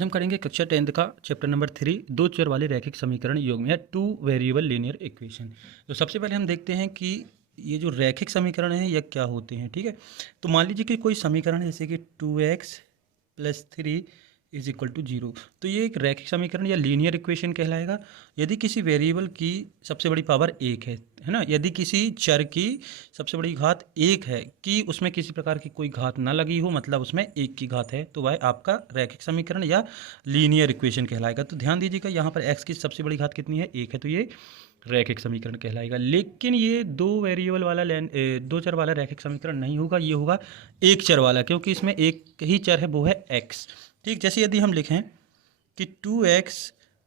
आज हम करेंगे कक्षा 10th का चैप्टर नंबर 3 दो चर वाले रैखिक समीकरण योग में या टू वेरिएबल लीनियर इक्वेशन। तो सबसे पहले हम देखते हैं कि ये जो रैखिक समीकरण है यह क्या होते हैं। ठीक है, तो मान लीजिए कि कोई समीकरण है जैसे कि 2x + 3 इज इक्वल टू 0। तो ये एक रैखिक समीकरण या लीनियर इक्वेशन कहलाएगा यदि किसी वेरिएबल की सबसे बड़ी पावर एक है ना, यदि किसी चर की सबसे बड़ी घात एक है कि उसमें किसी प्रकार की कोई घात ना लगी हो, मतलब उसमें एक की घात है, तो वह आपका रैखिक समीकरण या लीनियर इक्वेशन कहलाएगा। तो ध्यान दीजिएगा यहाँ पर x की सबसे बड़ी घात कितनी है, एक है, तो ये रैखिक समीकरण कहलाएगा। लेकिन ये दो वेरिएबल वाला दो चर वाला रैखिक समीकरण नहीं होगा, ये होगा एक चर वाला, क्योंकि इसमें एक ही चर है, वो है x। ठीक, जैसे यदि हम लिखें कि 2x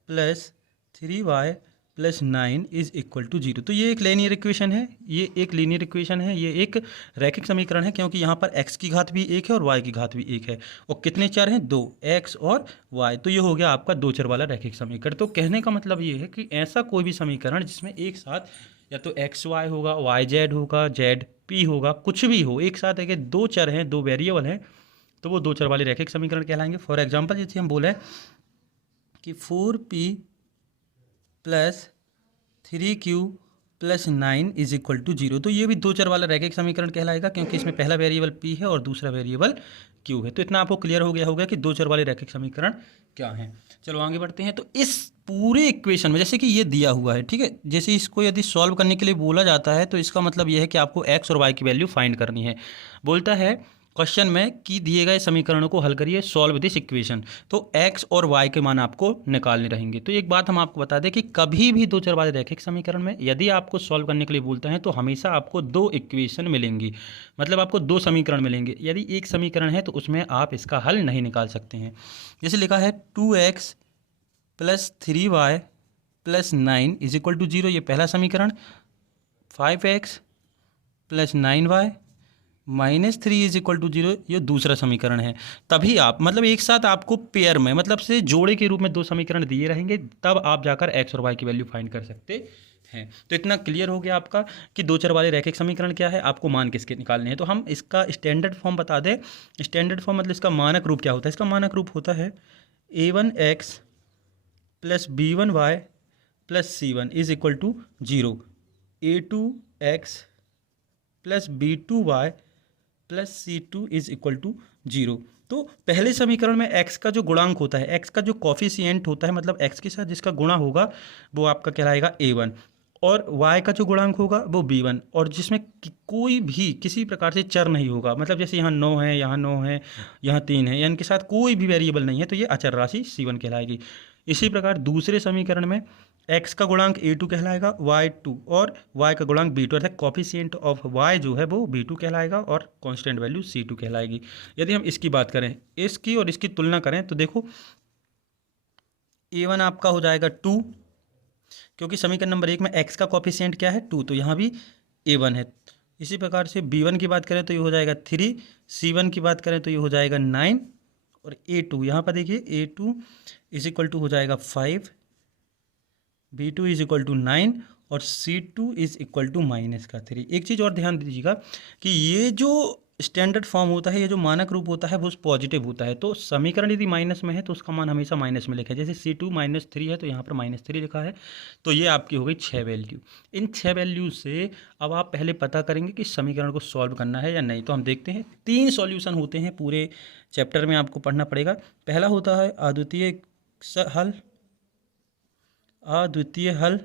+ 3y + 9 is equal to 0, तो ये एक लीनियर इक्वेशन है, ये एक लीनियर इक्वेशन है, ये एक रैखिक समीकरण है, क्योंकि यहाँ पर x की घात भी एक है और y की घात भी एक है, और कितने चर हैं, दो, x और y। तो ये हो गया आपका दो चर वाला रैखिक समीकरण। तो कहने का मतलब ये है कि ऐसा कोई भी समीकरण जिसमें एक साथ या तो एक्स वाई होगा, वाई जेड होगा, जेड पी होगा, कुछ भी हो, एक साथ है कि दो चर हैं, दो वेरिएबल हैं, तो वो दो चर वाले रैखिक समीकरण कहलाएंगे। फॉर एग्जांपल जैसे हम बोले कि 4p + 3q + 9 is equal to 0, तो ये भी दो चर वाला रैखिक समीकरण कहलाएगा, क्योंकि इसमें पहला वेरिएबल p है और दूसरा वेरिएबल q है। तो इतना आपको क्लियर हो गया होगा कि दो चर वाले रैखिक समीकरण क्या हैं। चलो आगे बढ़ते हैं। तो इस पूरे इक्वेशन में जैसे कि ये दिया हुआ है, ठीक है, जैसे इसको यदि सॉल्व करने के लिए बोला जाता है तो इसका मतलब ये है कि आपको x और y की वैल्यू फाइंड करनी है। बोलता है क्वेश्चन में कि दिए गए समीकरणों को हल करिए, सॉल्व दिस इक्वेशन। तो x और y के मान आपको निकालने रहेंगे। तो एक बात हम आपको बता दें कि कभी भी दो चर वाले रैखिक समीकरण में यदि आपको सॉल्व करने के लिए बोलते हैं तो हमेशा आपको दो इक्वेशन मिलेंगी, मतलब आपको दो समीकरण मिलेंगे। यदि एक समीकरण है तो उसमें आप इसका हल नहीं निकाल सकते हैं। जैसे लिखा है 2x + 3y + 9 is equal to 0, ये पहला समीकरण। 5x + 9y -3 is equal to 0, ये दूसरा समीकरण है। तभी आप, मतलब एक साथ आपको पेयर में, मतलब से जोड़े के रूप में दो समीकरण दिए रहेंगे, तब आप जाकर x और y की वैल्यू फाइंड कर सकते हैं। तो इतना क्लियर हो गया आपका कि दो चर वाले रैखिक समीकरण क्या है, आपको मान किसके निकालने हैं। तो हम इसका स्टैंडर्ड फॉर्म बता दें। स्टैंडर्ड फॉर्म मतलब इसका मानक रूप क्या होता है, इसका मानक रूप होता है a1x + b1y + c1 is equal to 0, a2x + b2y + c2 is equal to 0। तो पहले समीकरण में x का जो गुणांक होता है, x का जो कॉफिशिएंट होता है, मतलब x के साथ जिसका गुणा होगा वो आपका कहलाएगा a1, और y का जो गुणांक होगा वो b1, और जिसमें कोई भी किसी प्रकार से चर नहीं होगा, मतलब जैसे यहाँ 9 है, यहाँ 9 है, यहाँ 3 है, या इनके साथ कोई भी वेरिएबल नहीं है, तो ये अचर राशि c1 कहलाएगी। इसी प्रकार दूसरे समीकरण में x का गुणांक a2 कहलाएगा, y2, और y का गुणांक b2, अर्थात कॉफिशिएंट ऑफ y जो है वो b2 कहलाएगा और कांस्टेंट वैल्यू c2 कहलाएगी। यदि हम इसकी बात करें, इसकी और इसकी तुलना करें, तो देखो a1 आपका हो जाएगा 2, क्योंकि समीकरण नंबर 1 में x का कॉफिशिएंट क्या है, 2, तो यहाँ भी a1 है। इसी प्रकार से b1 की बात करें तो ये हो जाएगा 3, c1 की बात करें तो ये हो जाएगा 9, और a2 यहाँ पर देखिए a2 इज इक्वल टू हो जाएगा 5, b2 इज इक्वल टू 9, और c2 इज इक्वल टू -3। एक चीज़ और ध्यान दीजिएगा कि ये जो स्टैंडर्ड फॉर्म होता है, ये जो मानक रूप होता है वो पॉजिटिव होता है। तो समीकरण यदि माइनस में है तो उसका मान हमेशा माइनस में लिखा है। जैसे c2 -3 है तो यहाँ पर -3 लिखा है, तो ये आपकी हो गई 6 वैल्यू। इन 6 वैल्यू से अब आप पहले पता करेंगे कि समीकरण को सॉल्व करना है या नहीं। तो हम देखते हैं 3 सॉल्यूशन होते हैं पूरे चैप्टर में, आपको पढ़ना पड़ेगा। पहला होता है अद्वितीय हल, अद्वितीय हल,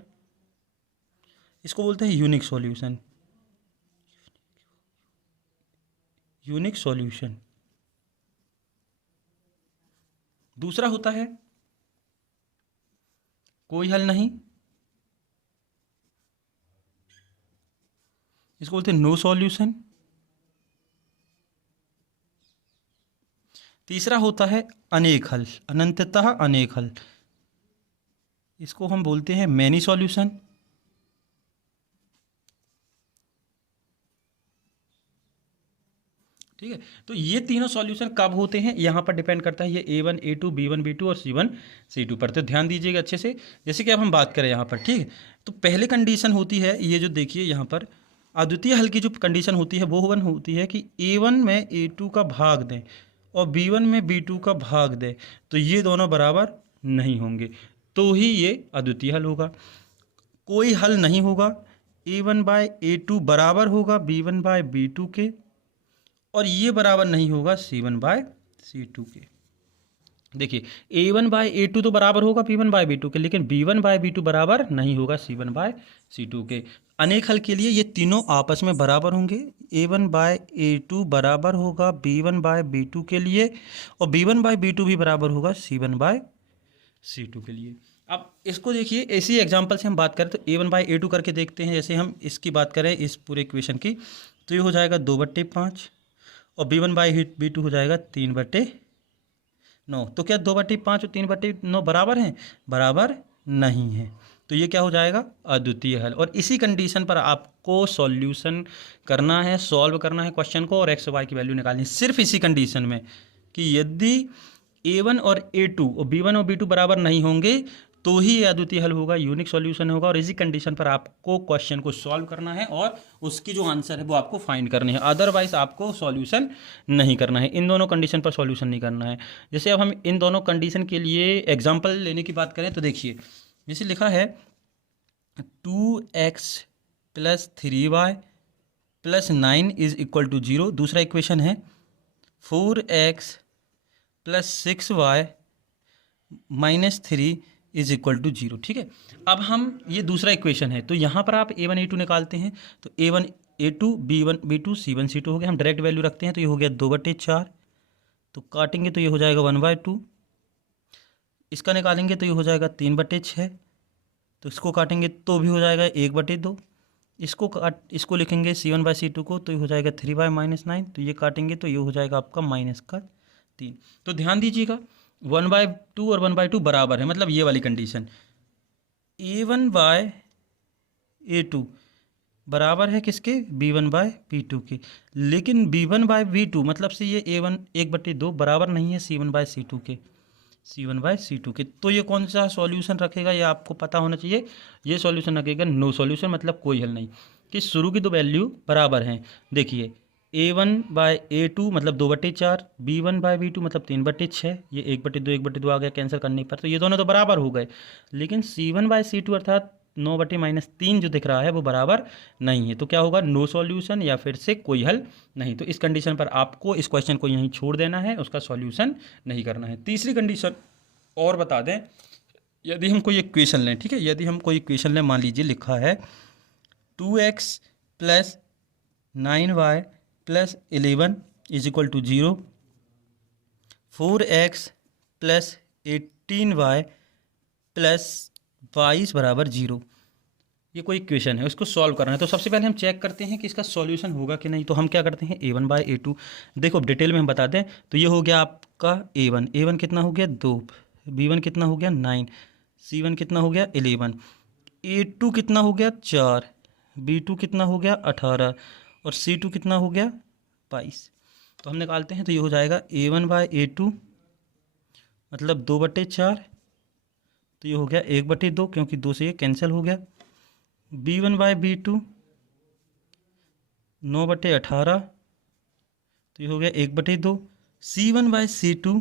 इसको बोलते हैं यूनिक सॉल्यूशन, यूनिक सॉल्यूशन। दूसरा होता है कोई हल नहीं, इसको बोलते हैं नो सॉल्यूशन। तीसरा होता है अनेक हल, अनंततः अनेक हल, इसको हम बोलते हैं मैनी सॉल्यूशन। ठीक है, तो ये तीनों सॉल्यूशन कब होते हैं यहाँ पर डिपेंड करता है, ये a1 a2 b1 b2 और c1 c2 पर। तो ध्यान दीजिएगा अच्छे से। जैसे कि अब हम बात करें यहाँ पर, ठीक है, तो पहले कंडीशन होती है, ये जो देखिए यहाँ पर अद्वितीय हल की जो कंडीशन होती है वो वन होती है कि a1 में a2 का भाग दें, और b1 में b2 का भाग दे तो ये दोनों बराबर नहीं होंगे, तो ही ये अद्वितीय हल होगा। कोई हल नहीं होगा, a1 बाय a2 बराबर होगा b1 बाय b2 के, और ये बराबर नहीं होगा c1 बाय c2 के। देखिए a1 बाय a2 तो बराबर होगा b1 बाय b2 के, लेकिन b1 बाय b2 बराबर नहीं होगा c1 बाय c2 के। अनेक हल के लिए ये तीनों आपस में बराबर होंगे। a1 बाय a2 बराबर होगा b1 बाय b2 के लिए, और b1 बाय b2 भी बराबर होगा c1 बाय c2 के लिए। अब इसको देखिए, इसी एग्जांपल से हम बात करें तो a1 बाय a2 करके देखते हैं। जैसे हम इसकी बात करें इस पूरे इक्वेशन की, तो ये हो जाएगा 2/5 और b1 बाय b2 हो जाएगा 3/9। तो क्या 2/5 और 3/9 बराबर हैं? बराबर नहीं है, तो ये क्या हो जाएगा? अद्वितीय हल। और इसी कंडीशन पर आपको सॉल्यूशन करना है, सॉल्व करना है क्वेश्चन को, और एक्स वाई की वैल्यू निकालनी है सिर्फ इसी कंडीशन में कि यदि a1 और a2 और b1 और b2 बराबर नहीं होंगे तो ही ये अद्वितीय हल होगा, यूनिक सॉल्यूशन होगा। और इसी कंडीशन पर आपको क्वेश्चन को सॉल्व करना है और उसकी जो आंसर है वो आपको फाइंड करनी है, अदरवाइज आपको सॉल्यूशन नहीं करना है, इन दोनों कंडीशन पर सॉल्यूशन नहीं करना है। जैसे अब हम इन दोनों कंडीशन के लिए एग्जांपल लेने की बात करें तो देखिए, जैसे लिखा है 2x + 3y + 9 = 0। दूसरा इक्वेशन है 4x + 6y - 3 = 0। ठीक है, अब हम ये दूसरा इक्वेशन है, तो यहाँ पर आप a1 a2 निकालते हैं, तो a1 a2 b1 b2 c1 c2 हो गया। हम डायरेक्ट वैल्यू रखते हैं तो ये हो गया 2/4, तो काटेंगे तो ये हो जाएगा 1/2। इसका निकालेंगे तो ये हो जाएगा 3/6, तो इसको काटेंगे तो भी हो जाएगा 1/2। इसको लिखेंगे c1/c2 को तो ये हो जाएगा 3y - 9, तो ये काटेंगे तो ये हो जाएगा आपका -3। तो ध्यान दीजिएगा 1/2 और 1/2 बराबर है, मतलब ये वाली कंडीशन। a1 बाय a2 बराबर है किसके? b1 बाय b2 के, लेकिन b1 बाय b2 मतलब से ये a1 1/2 बराबर नहीं है c1 बाय c2 के, c1 बाय c2 के। तो ये कौन सा सॉल्यूशन रखेगा ये आपको पता होना चाहिए। ये सॉल्यूशन रखेगा नो सॉल्यूशन, मतलब कोई हल नहीं, कि शुरू की दो वैल्यू बराबर हैं। देखिए a1 बाय a2 मतलब 2/4, b1 बाय b2 मतलब 3/6, ये 1/2 1/2 आ गया कैंसिल करने पर, तो ये दोनों तो बराबर हो गए। लेकिन c1 बाय c2 अर्थात 9/-3 जो दिख रहा है वो बराबर नहीं है, तो क्या होगा? नो सॉल्यूशन, या फिर से कोई हल नहीं। तो इस कंडीशन पर आपको इस क्वेश्चन को यहीं छोड़ देना है, उसका सॉल्यूशन नहीं करना है। तीसरी कंडीशन और बता दें, यदि हम कोई इक्वेशन लें, ठीक है, यदि हम कोई इक्वेशन लें, मान लीजिए लिखा है 2x + 9y + 11 = 0, 4x + 18y + 22 = 0। ये कोई इक्वेशन है, उसको सॉल्व करना है। तो सबसे पहले हम चेक करते हैं कि इसका सॉल्यूशन होगा कि नहीं। तो हम क्या करते हैं, a1 बाय a2, देखो डिटेल में हम बता दें तो ये हो गया आपका a1 कितना हो गया 2, b1 कितना हो गया 9, c1 कितना हो गया 11, a2 कितना हो गया 4, b2 कितना हो गया 18 और c2 कितना हो गया 22। तो हम निकालते हैं तो ये हो जाएगा a1 बाय a2 मतलब 2/4, तो ये हो गया 1/2 क्योंकि 2 से ये कैंसिल हो गया। b1 बाय b2 9/18, तो ये हो गया 1/2। c1 बाय c2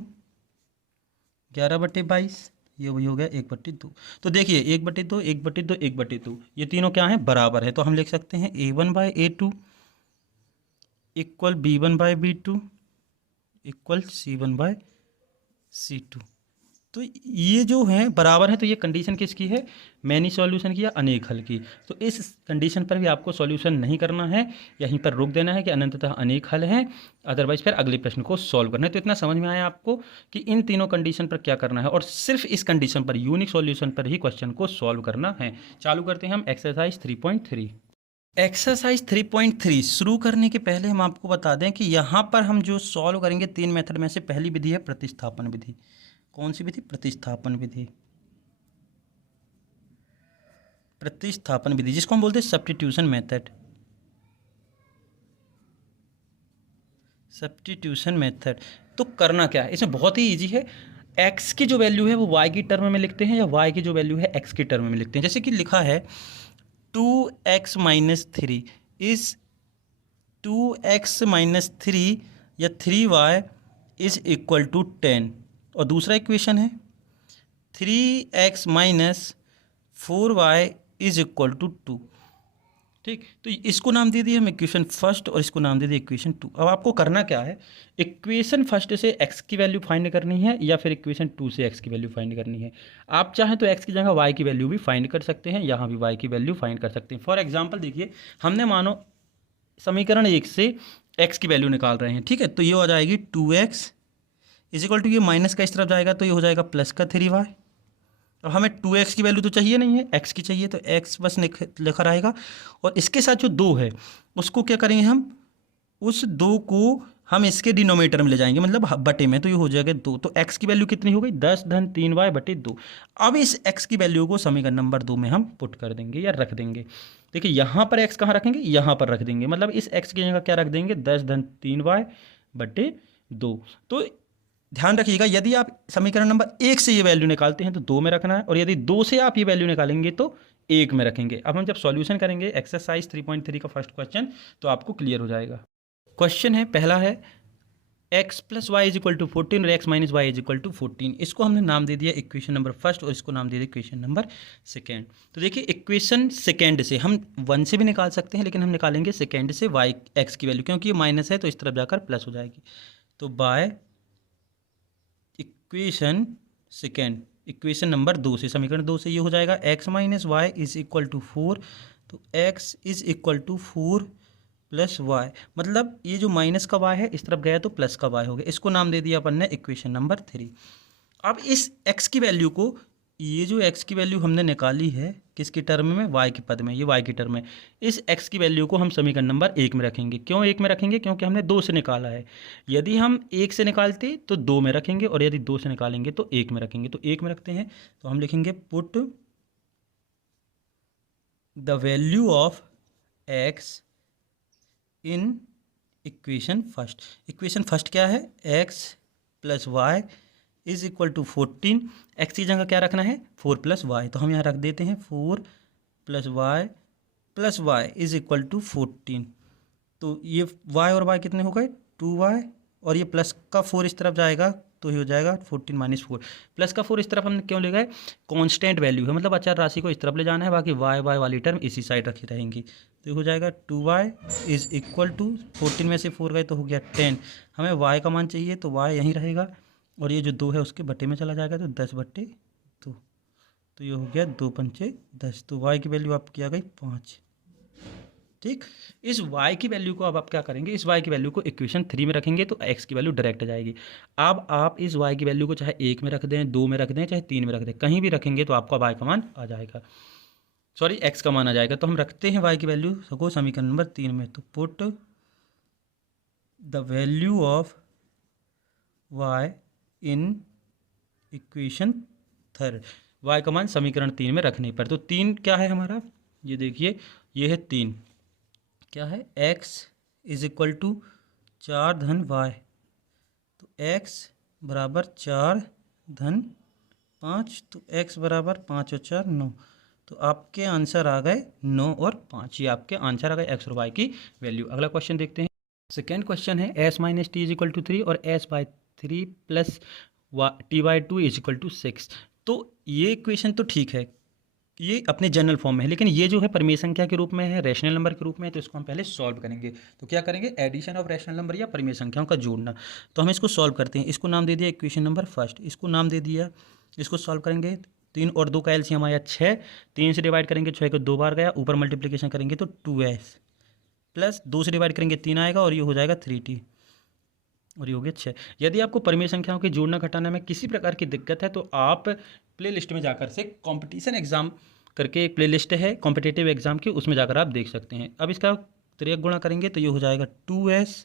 11/22, ये वही हो गया 1/2। तो देखिए 1/2 1/2 1/2 ये तीनों क्या हैं? बराबर है। तो हम लिख सकते हैं a1 bye a2 = b1 bye b2 = c1 bye c2। तो ये जो है बराबर है, तो ये कंडीशन किसकी है? मैनी सॉल्यूशन की या अनेक हल की। तो इस कंडीशन पर भी आपको सॉल्यूशन नहीं करना है, यहीं पर रोक देना है कि अनंततः अनेक हल हैं, अदरवाइज फिर अगले प्रश्न को सॉल्व करना है। तो इतना समझ में आया आपको कि इन तीनों कंडीशन पर क्या करना है, और सिर्फ इस कंडीशन पर, यूनिक सॉल्यूशन पर ही क्वेश्चन को सॉल्व करना है। चालू करते हैं हम एक्सरसाइज 3.3। एक्सरसाइज 3.3 शुरू करने के पहले हम आपको बता दें कि यहाँ पर हम जो सॉल्व करेंगे 3 मेथड में से पहली विधि है प्रतिस्थापन विधि। कौन सी विधि? प्रतिस्थापन विधि। प्रतिस्थापन विधि जिसको हम बोलते हैं सब्स्टिट्यूशन मेथड। Substitution method. तो करना क्या है इसमें? बहुत ही इजी है। x की जो वैल्यू है वो y की टर्म में लिखते हैं, या y की जो वैल्यू है x की टर्म में लिखते हैं। जैसे कि लिखा है 2x - 3 इस 2x - 3 या 3y इज इक्वल टू 10 और दूसरा इक्वेशन है 3x minus 4y is equal to 2। ठीक, तो इसको नाम दे दिए हम इक्वेशन फर्स्ट और इसको नाम दे दिए इक्वेशन 2। अब आपको करना क्या है, इक्वेशन फर्स्ट से x की वैल्यू फाइंड करनी है या फिर इक्वेशन 2 से x की वैल्यू फाइंड करनी है। आप चाहें तो x की जगह y की वैल्यू भी फाइंड कर सकते हैं, यहाँ भी y की वैल्यू फाइंड कर सकते हैं। फॉर एग्जाम्पल देखिए, हमने मानो समीकरण 1 से x की वैल्यू निकाल रहे हैं, ठीक है, तो ये हो जाएगी 2x इज इक्वल टू, ये माइनस का इस तरफ जाएगा तो ये हो जाएगा प्लस का 3y। अब हमें 2x की वैल्यू तो चाहिए नहीं है, x की चाहिए, तो x बस लिखा रहेगा। और इसके साथ जो 2 है उसको क्या करेंगे हम, उस 2 को हम इसके डिनोमिनेटर में ले जाएंगे, मतलब बटे में, तो ये हो जाएगा 2। तो x की वैल्यू कितनी हो गई, 10 धन 3y बटे 2। अब इस x की वैल्यू को समीकरण नंबर 2 में हम पुट कर देंगे या रख देंगे। देखिए यहाँ पर x कहाँ रखेंगे, यहाँ पर रख देंगे, मतलब इस x की जगह क्या रख देंगे, 10 धन 3y बटे 2। तो ध्यान रखिएगा, यदि आप समीकरण नंबर 1 से ये वैल्यू निकालते हैं तो 2 में रखना है, और यदि 2 से आप ये वैल्यू निकालेंगे तो 1 में रखेंगे। अब हम जब सॉल्यूशन करेंगे एक्सरसाइज 3.3 का फर्स्ट क्वेश्चन, तो आपको क्लियर हो जाएगा। क्वेश्चन है, पहला है x plus y is equal to 14 और x minus y is equal to 14। इसको हमने नाम दे दिया इक्वेशन नंबर फर्स्ट और इसको नाम दे दिया इक्वेशन नंबर सेकेंड। तो देखिए इक्वेशन सेकेंड से हम 1 से भी निकाल सकते हैं, लेकिन हम निकालेंगे सेकेंड से y x की वैल्यू, क्योंकि ये माइनस है तो इस तरफ जाकर प्लस हो जाएगी। तो by equation second, equation number 2 से, समीकरण 2 से ये हो जाएगा x minus y is equal to 4। तो x is equal to 4 plus y, मतलब ये जो माइनस का y है इस तरफ गया तो प्लस का y हो गया। इसको नाम दे दिया अपन ने इक्वेशन नंबर 3। अब इस x की वैल्यू को, ये जो x की वैल्यू हमने निकाली है किसकी टर्म में, y के पद में, ये y की टर्म में, इस x की वैल्यू को हम समीकरण नंबर 1 में रखेंगे। क्यों 1 में रखेंगे, क्योंकि हमने 2 से निकाला है। यदि हम 1 से निकालते तो 2 में रखेंगे, और यदि 2 से निकालेंगे तो 1 में रखेंगे। तो 1 में रखते हैं, तो हम लिखेंगे put the value of x in equation first. Equation first क्या है, x plus y is equal to 14। X की जगह क्या रखना है, 4 प्लस वाई, तो हम यहाँ रख देते हैं 4 plus y is equal to 14। तो ये y और y कितने हो गए, 2y, और ये प्लस का 4 इस तरफ जाएगा तो ये हो जाएगा 14 माइनस 4। प्लस का 4 इस तरफ हमने क्यों ले गए, कांस्टेंट वैल्यू है, मतलब अचर राशि को इस तरफ ले जाना है, बाकी y वाली टर्म इसी साइड रखी रहेंगी। तो हो जाएगा 2y इज इक्वल टू 14 में से 4 गए तो हो गया 10। हमें y का मान चाहिए तो y यहीं रहेगा, और ये जो 2 है उसके बटे में चला जाएगा, तो 10 बटे 2, तो ये हो गया 2 पंचे 10। तो y की वैल्यू आपकी आ गई 5। ठीक, इस y की वैल्यू को अब आप क्या करेंगे, इस y की वैल्यू को इक्वेशन 3 में रखेंगे तो x की वैल्यू डायरेक्ट आ जाएगी। अब आप इस y की वैल्यू को चाहे 1 में रख दें, 2 में रख दें, चाहे 3 में रख दें, कहीं भी रखेंगे तो आपका y का मान आ जाएगा, सॉरी x का मान आ जाएगा। तो हम रखते हैं y की वैल्यू सको समीकरण नंबर 3 में। तो put the value of y in equation third, y का मान समीकरण 3 में रखने पर। तो 3 क्या है हमारा, ये देखिए, ये है 3, क्या है, x इज इक्वल टू 4 धन y, तो x बराबर 4 धन 5, तो x बराबर 5 और 4 9। तो आपके आंसर आ गए 9 और 5, ये आपके आंसर आ गए x और y की वैल्यू। अगला क्वेश्चन देखते हैं। सेकेंड क्वेश्चन है s minus t is equal to 3 और s by 3 plus t by 2 is equal to 6। तो ये इक्वेशन तो ठीक है, ये अपने जनरल फॉर्म में है, लेकिन ये जो है परिमेय संख्या के रूप में है, रैशनल नंबर के रूप में है, तो इसको हम पहले सॉल्व करेंगे। तो क्या करेंगे, एडिशन ऑफ रैशनल नंबर या परिमेय संख्याओं का जोड़ना। तो हम इसको सॉल्व करते हैं। इसको नाम दे दिया इक्वेशन नंबर फर्स्ट, इसको नाम दे दिया, इसको सॉल्व करेंगे। 3 और 2 का एलसीएम आया 6, 3 से डिवाइड करेंगे 6 को 2 बार गया, ऊपर मल्टीप्लीकेशन करेंगे तो 2s प्लस 2 से डिवाइड करेंगे 3 आएगा, और ये हो जाएगा 3t, और ये हो गया 6। यदि आपको परिमेय संख्याओं के जोड़ना घटाना में किसी प्रकार की दिक्कत है तो आप प्ले लिस्ट में जाकर से कॉम्पिटिशन एग्जाम करके एक प्ले लिस्ट है कॉम्पिटिटिव एग्जाम की, उसमें जाकर आप देख सकते हैं। अब इसका त्रियक गुणा करेंगे तो ये हो जाएगा 2s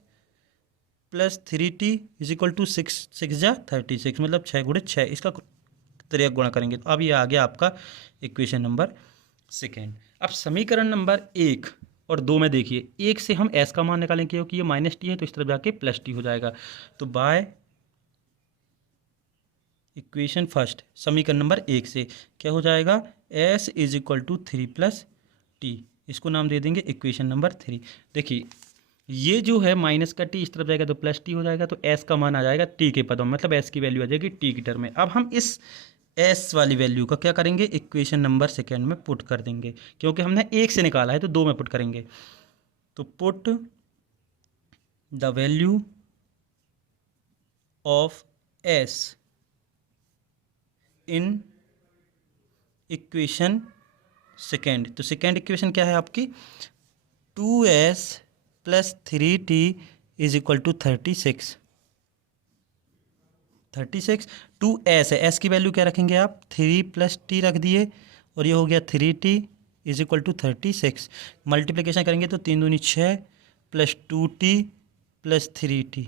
plus 3t is equal to 6 6 जा 36, मतलब 6 गुणे 6, इसका त्रियक गुणा करेंगे। तो अब ये आ गया आपका इक्वेशन नंबर सेकेंड। अब समीकरण नंबर 1 और 2 में देखिए, 1 से हम s का मान निकालेंगे क्योंकि ये माइनस टी है, तो इस तरफ जाके प्लस टी हो जाएगा। तो बाय इक्वेशन फर्स्ट समीकरण नंबर 1 से क्या हो जाएगा, s is equal to 3 plus t, इसको नाम दे देंगे इक्वेशन नंबर 3। देखिए ये जो है माइनस का टी इस तरफ जाएगा तो प्लस टी हो जाएगा, तो एस का मान आ जाएगा टी के पदों में, मतलब एस की वैल्यू आ जाएगी टी की टर्म में। अब हम इस एस वाली वैल्यू का क्या करेंगे, इक्वेशन नंबर सेकेंड में पुट कर देंगे, क्योंकि हमने एक से निकाला है तो दो में पुट करेंगे। तो put the value of S in equation second. तो सेकेंड इक्वेशन क्या है आपकी, 2s plus 3t is equal to 36। 2s है, s की वैल्यू क्या रखेंगे आप, 3 प्लस टी रख दिए, और ये हो गया 3t is equal to 36। Multiplication करेंगे तो 3 दूनी 6 plus 2t plus 3t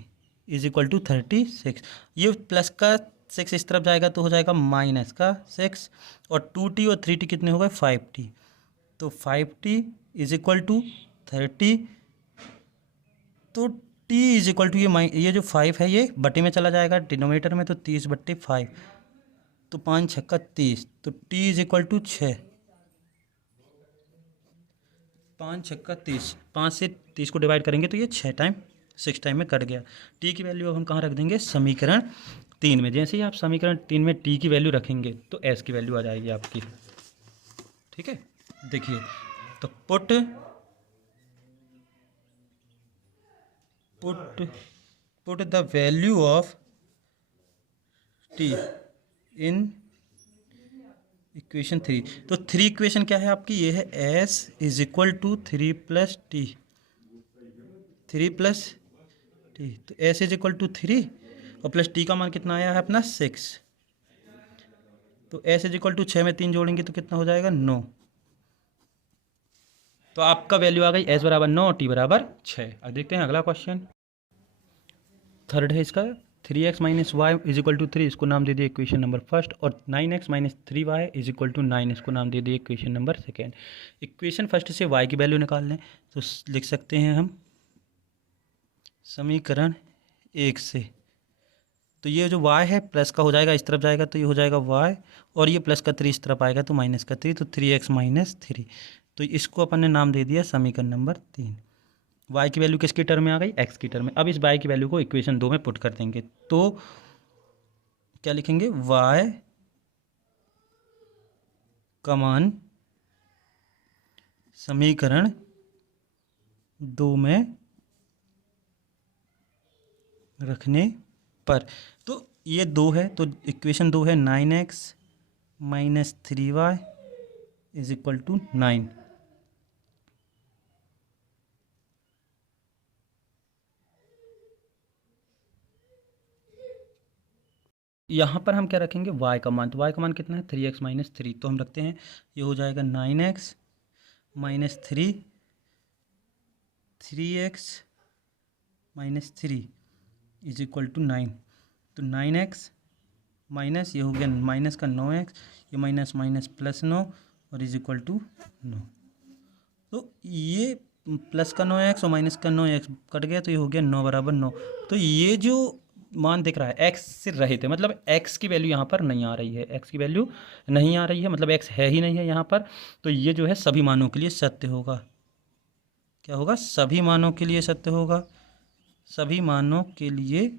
is equal to 36। ये प्लस का 6 इस तरफ जाएगा तो हो जाएगा माइनस का 6, और 2t और 3t कितने हो गए, 5t। तो 5t इज इक्वल टू 30। तो t इज इक्वल टू ये जो 5 है ये बटे में चला जाएगा डिनोमिनेटर में, तो 30/5, तो 5 छक्का 30, तो t इज इक्वल टू 6। 5 छक्का 30, 5 से 30 को डिवाइड करेंगे तो ये 6 टाइम में कट गया। t की वैल्यू अब हम कहाँ रख देंगे, समीकरण 3 में। जैसे ही आप समीकरण 3 में t की वैल्यू रखेंगे तो s की वैल्यू आ जाएगी आपकी। ठीक है, देखिए, तो put the value of t in equation 3। तो 3 इक्वेशन क्या है आपकी, ये है s is equal to 3 plus t, 3 plus t, तो s इज इक्वल टू 3 और प्लस t का मान कितना आया है अपना 6। तो s इज इक्वल टू 6 में 3 जोड़ेंगे तो कितना हो जाएगा, 9। तो आपका वैल्यू आ गई s बराबर 9, t बराबर 6। अब देखते हैं अगला क्वेश्चन, थर्ड है इसका, 3x minus y is equal to 3, इसको नाम दे दिए इक्वेशन नंबर फर्स्ट, और 9x minus 3y is equal to 9, इसको नाम दे दिए equation number second. Equation first से y की वैल्यू निकाल लें, तो लिख सकते हैं हम समीकरण 1 से। तो ये जो y है प्लस का हो जाएगा, इस तरफ जाएगा तो ये हो जाएगा y, और ये प्लस का 3 इस तरफ आएगा तो माइनस का 3, तो 3x माइनस 3। तो इसको अपन ने नाम दे दिया समीकरण नंबर 3। y की वैल्यू किसकी टर्म में आ गई, x की टर्म में। अब इस y की वैल्यू को इक्वेशन 2 में पुट कर देंगे, तो क्या लिखेंगे, y का मान समीकरण 2 में रखने पर, तो ये 2 है, तो इक्वेशन 2 है 9x minus 3y is equal to 9। यहाँ पर हम क्या रखेंगे, y का मान, तो y का मान कितना है, 3x माइनस 3, तो हम रखते हैं ये हो जाएगा 9x minus 3x minus 3 is equal to 9। तो 9x माइनस ये हो गया माइनस का 9x, ये माइनस माइनस प्लस 9 और इज इक्वल टू 9। तो ये प्लस का 9x और माइनस का 9x कट गया, तो ये हो गया 9 बराबर 9। तो ये जो मान दिख रहा है x से रहित है, मतलब x की वैल्यू यहाँ पर नहीं आ रही है, x की वैल्यू नहीं आ रही है, मतलब x है ही नहीं है यहाँ पर। तो ये जो है सभी मानों के लिए सत्य होगा। क्या होगा, सभी मानों के लिए सत्य होगा, सभी मानों के लिए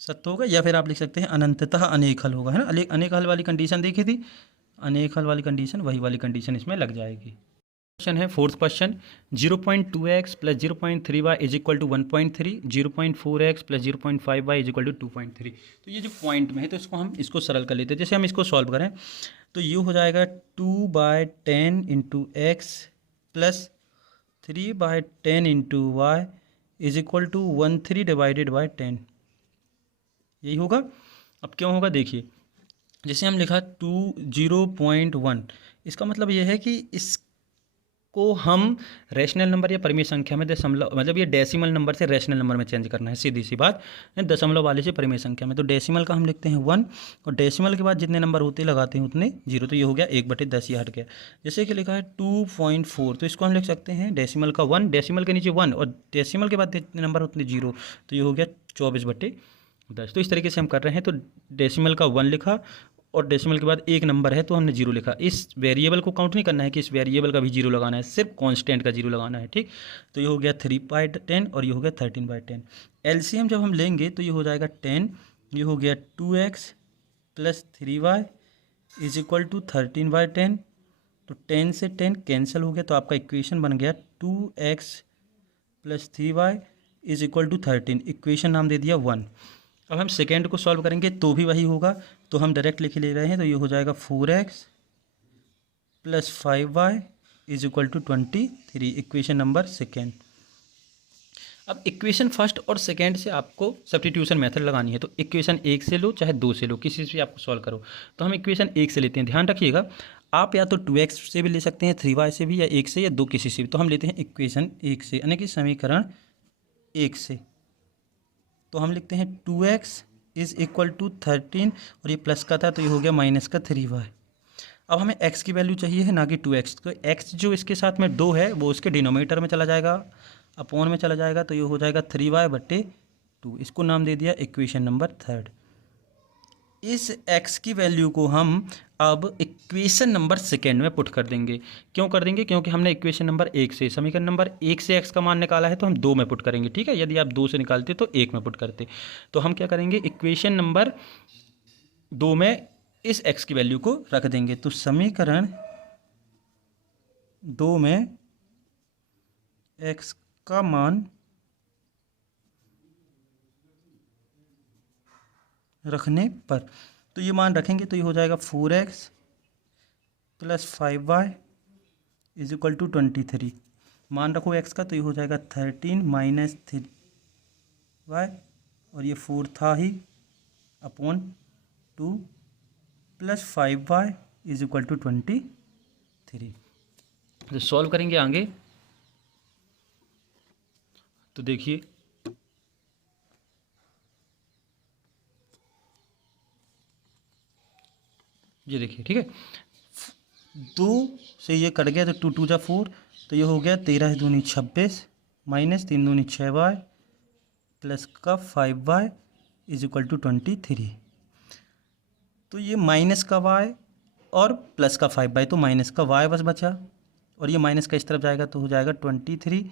सत्य होगा, या फिर आप लिख सकते हैं अनंततः अनेक हल होगा, है ना। अनेक हल वाली कंडीशन देखी थी, अनेक हल वाली कंडीशन, वही वाली कंडीशन इसमें लग जाएगी। क्वेश्चन है फोर्थ क्वेश्चन, 0.2x प्लस 0.3y is equal to 1.3, 0.4x plus 0.5y is equal to 2.3। तो ये जो पॉइंट में है तो इसको सरल कर लेते हैं। जैसे हम इसको सॉल्व करें तो ये हो जाएगा 2/10 into x plus 3/10 into y is equal to 13 divided by 10, यही होगा। अब क्यों होगा, देखिए, जैसे हम लिखा 0.1, इसका मतलब ये है कि इसको हम रैशनल नंबर या परिमेय संख्या में दशमलव, मतलब ये डेसिमल नंबर से रैशनल नंबर में चेंज करना है, सीधी सी बात, दशमलव वाले से परिमेय संख्या में। तो डेसिमल का हम लिखते हैं 1, और डेसिमल के बाद जितने नंबर होते लगाते हैं उतने 0, तो ये हो गया 1/10, ये हट गया। जैसे कि लिखा है 2.4, तो इसको हम लिख सकते हैं डेसिमल का 1, डेसिमल के नीचे 1 और डेसिमल के बाद जितने नंबर उतने 0, तो ये हो गया 24/10। तो इस तरीके से हम कर रहे हैं। तो डेसिमल का 1 लिखा और डेसिमल के बाद एक नंबर है तो हमने जीरो लिखा। इस वेरिएबल को काउंट नहीं करना है कि इस वेरिएबल का भी जीरो लगाना है, सिर्फ कांस्टेंट का जीरो लगाना है, ठीक। तो ये हो गया 3/10 और ये हो गया 13/10। एलसीएम जब हम लेंगे तो ये हो जाएगा 10, ये हो गया 2x plus 3y is equal to 13/10। तो 10 से 10 कैंसिल हो गया, तो आपका इक्वेशन बन गया 2x plus 3y is equal to 13। Equation नाम दे दिया 1। अब हम सेकेंड को सॉल्व करेंगे तो भी वही होगा, तो हम डायरेक्ट लिख ले रहे हैं, तो ये हो जाएगा 4x plus 5y is equal to 23। Equation number second. अब इक्वेशन फर्स्ट और सेकेंड से आपको सब्स्टिट्यूशन मेथड लगानी है। तो इक्वेशन 1 से लो चाहे 2 से लो, किसी से भी आपको सॉल्व करो। तो हम इक्वेशन 1 से लेते हैं। ध्यान रखिएगा, आप या तो 2x से भी ले सकते हैं, 3y से भी, या 1 से, या 2 किसी से भी। तो हम लेते हैं इक्वेशन 1 से, यानी कि समीकरण 1 से। तो हम लिखते हैं 2x इज इक्वल टू 13 और ये प्लस का था तो ये हो गया माइनस का 3y। अब हमें x की वैल्यू चाहिए है, ना कि 2x। तो x जो इसके साथ में 2 है वो उसके डिनोमिनेटर में चला जाएगा, अपॉन में चला जाएगा, तो ये हो जाएगा 3y/2। इसको नाम दे दिया इक्वेशन नंबर थर्ड। इस x की वैल्यू को हम अब इक्वेशन नंबर सेकेंड में पुट कर देंगे। क्यों कर देंगे? क्योंकि हमने इक्वेशन नंबर 1 से, समीकरण नंबर 1 से x का मान निकाला है, तो हम 2 में पुट करेंगे, ठीक है। यदि आप 2 से निकालते तो 1 में पुट करते। तो हम क्या करेंगे, इक्वेशन नंबर 2 में इस x की वैल्यू को रख देंगे। तो समीकरण 2 में x का मान रखने पर, तो ये मान रखेंगे तो ये हो जाएगा 4x plus 5y is equal to 23। मान रखो x का, तो ये हो जाएगा 13 माइनस 3y और ये 4 था ही, upon 2 plus 5y is equal to 23। तो सॉल्व करेंगे आगे। तो देखिए, ये देखिए, ठीक है, 2 से ये कट गया तो 2 2 जा 4, तो ये हो गया 13 दूनी 26 माइनस 3 दूनी 6y प्लस का 5y इज इक्वल टू 23। तो ये माइनस का y और प्लस का 5y, तो माइनस का y बस बचा, और ये माइनस का इस तरफ जाएगा तो हो जाएगा 23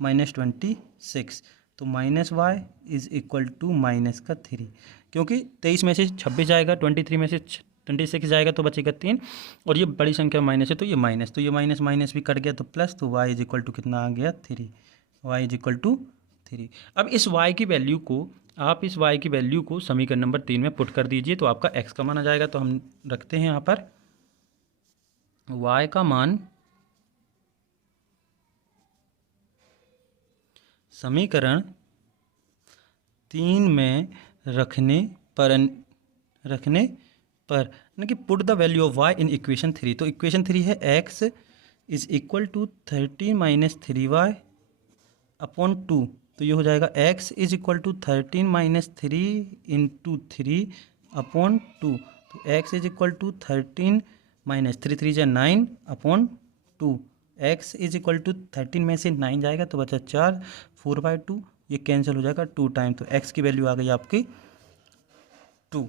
माइनस 26, तो minus y is equal to minus का 3। क्योंकि 23 में से 26 जाएगा, 23 में से 26 जाएगा तो बचेगा 3, और ये बड़ी संख्या माइनस है तो ये माइनस, तो ये माइनस माइनस भी कट गया तो प्लस, तो y इज इक्वल टू कितना आ गया 3। y is equal to 3। अब इस y की वैल्यू को, आप इस y की वैल्यू को समीकरण नंबर 3 में पुट कर दीजिए, तो आपका x का मान आ जाएगा। तो हम रखते हैं यहाँ पर y का मान समीकरण 3 में रखने पर यानी कि put the value of y in equation 3। तो इक्वेशन 3 है x is equal to 13 minus 3y upon 2, तो ये हो जाएगा x is equal to 13 minus 3 into 3 upon 2। तो x is equal to 13 minus 3 3 जा 9 upon 2। x is equal to 13 में से 9 जाएगा तो बचा 4, 4/2, ये कैंसिल हो जाएगा 2 टाइम। तो x की वैल्यू आ गई आपकी 2।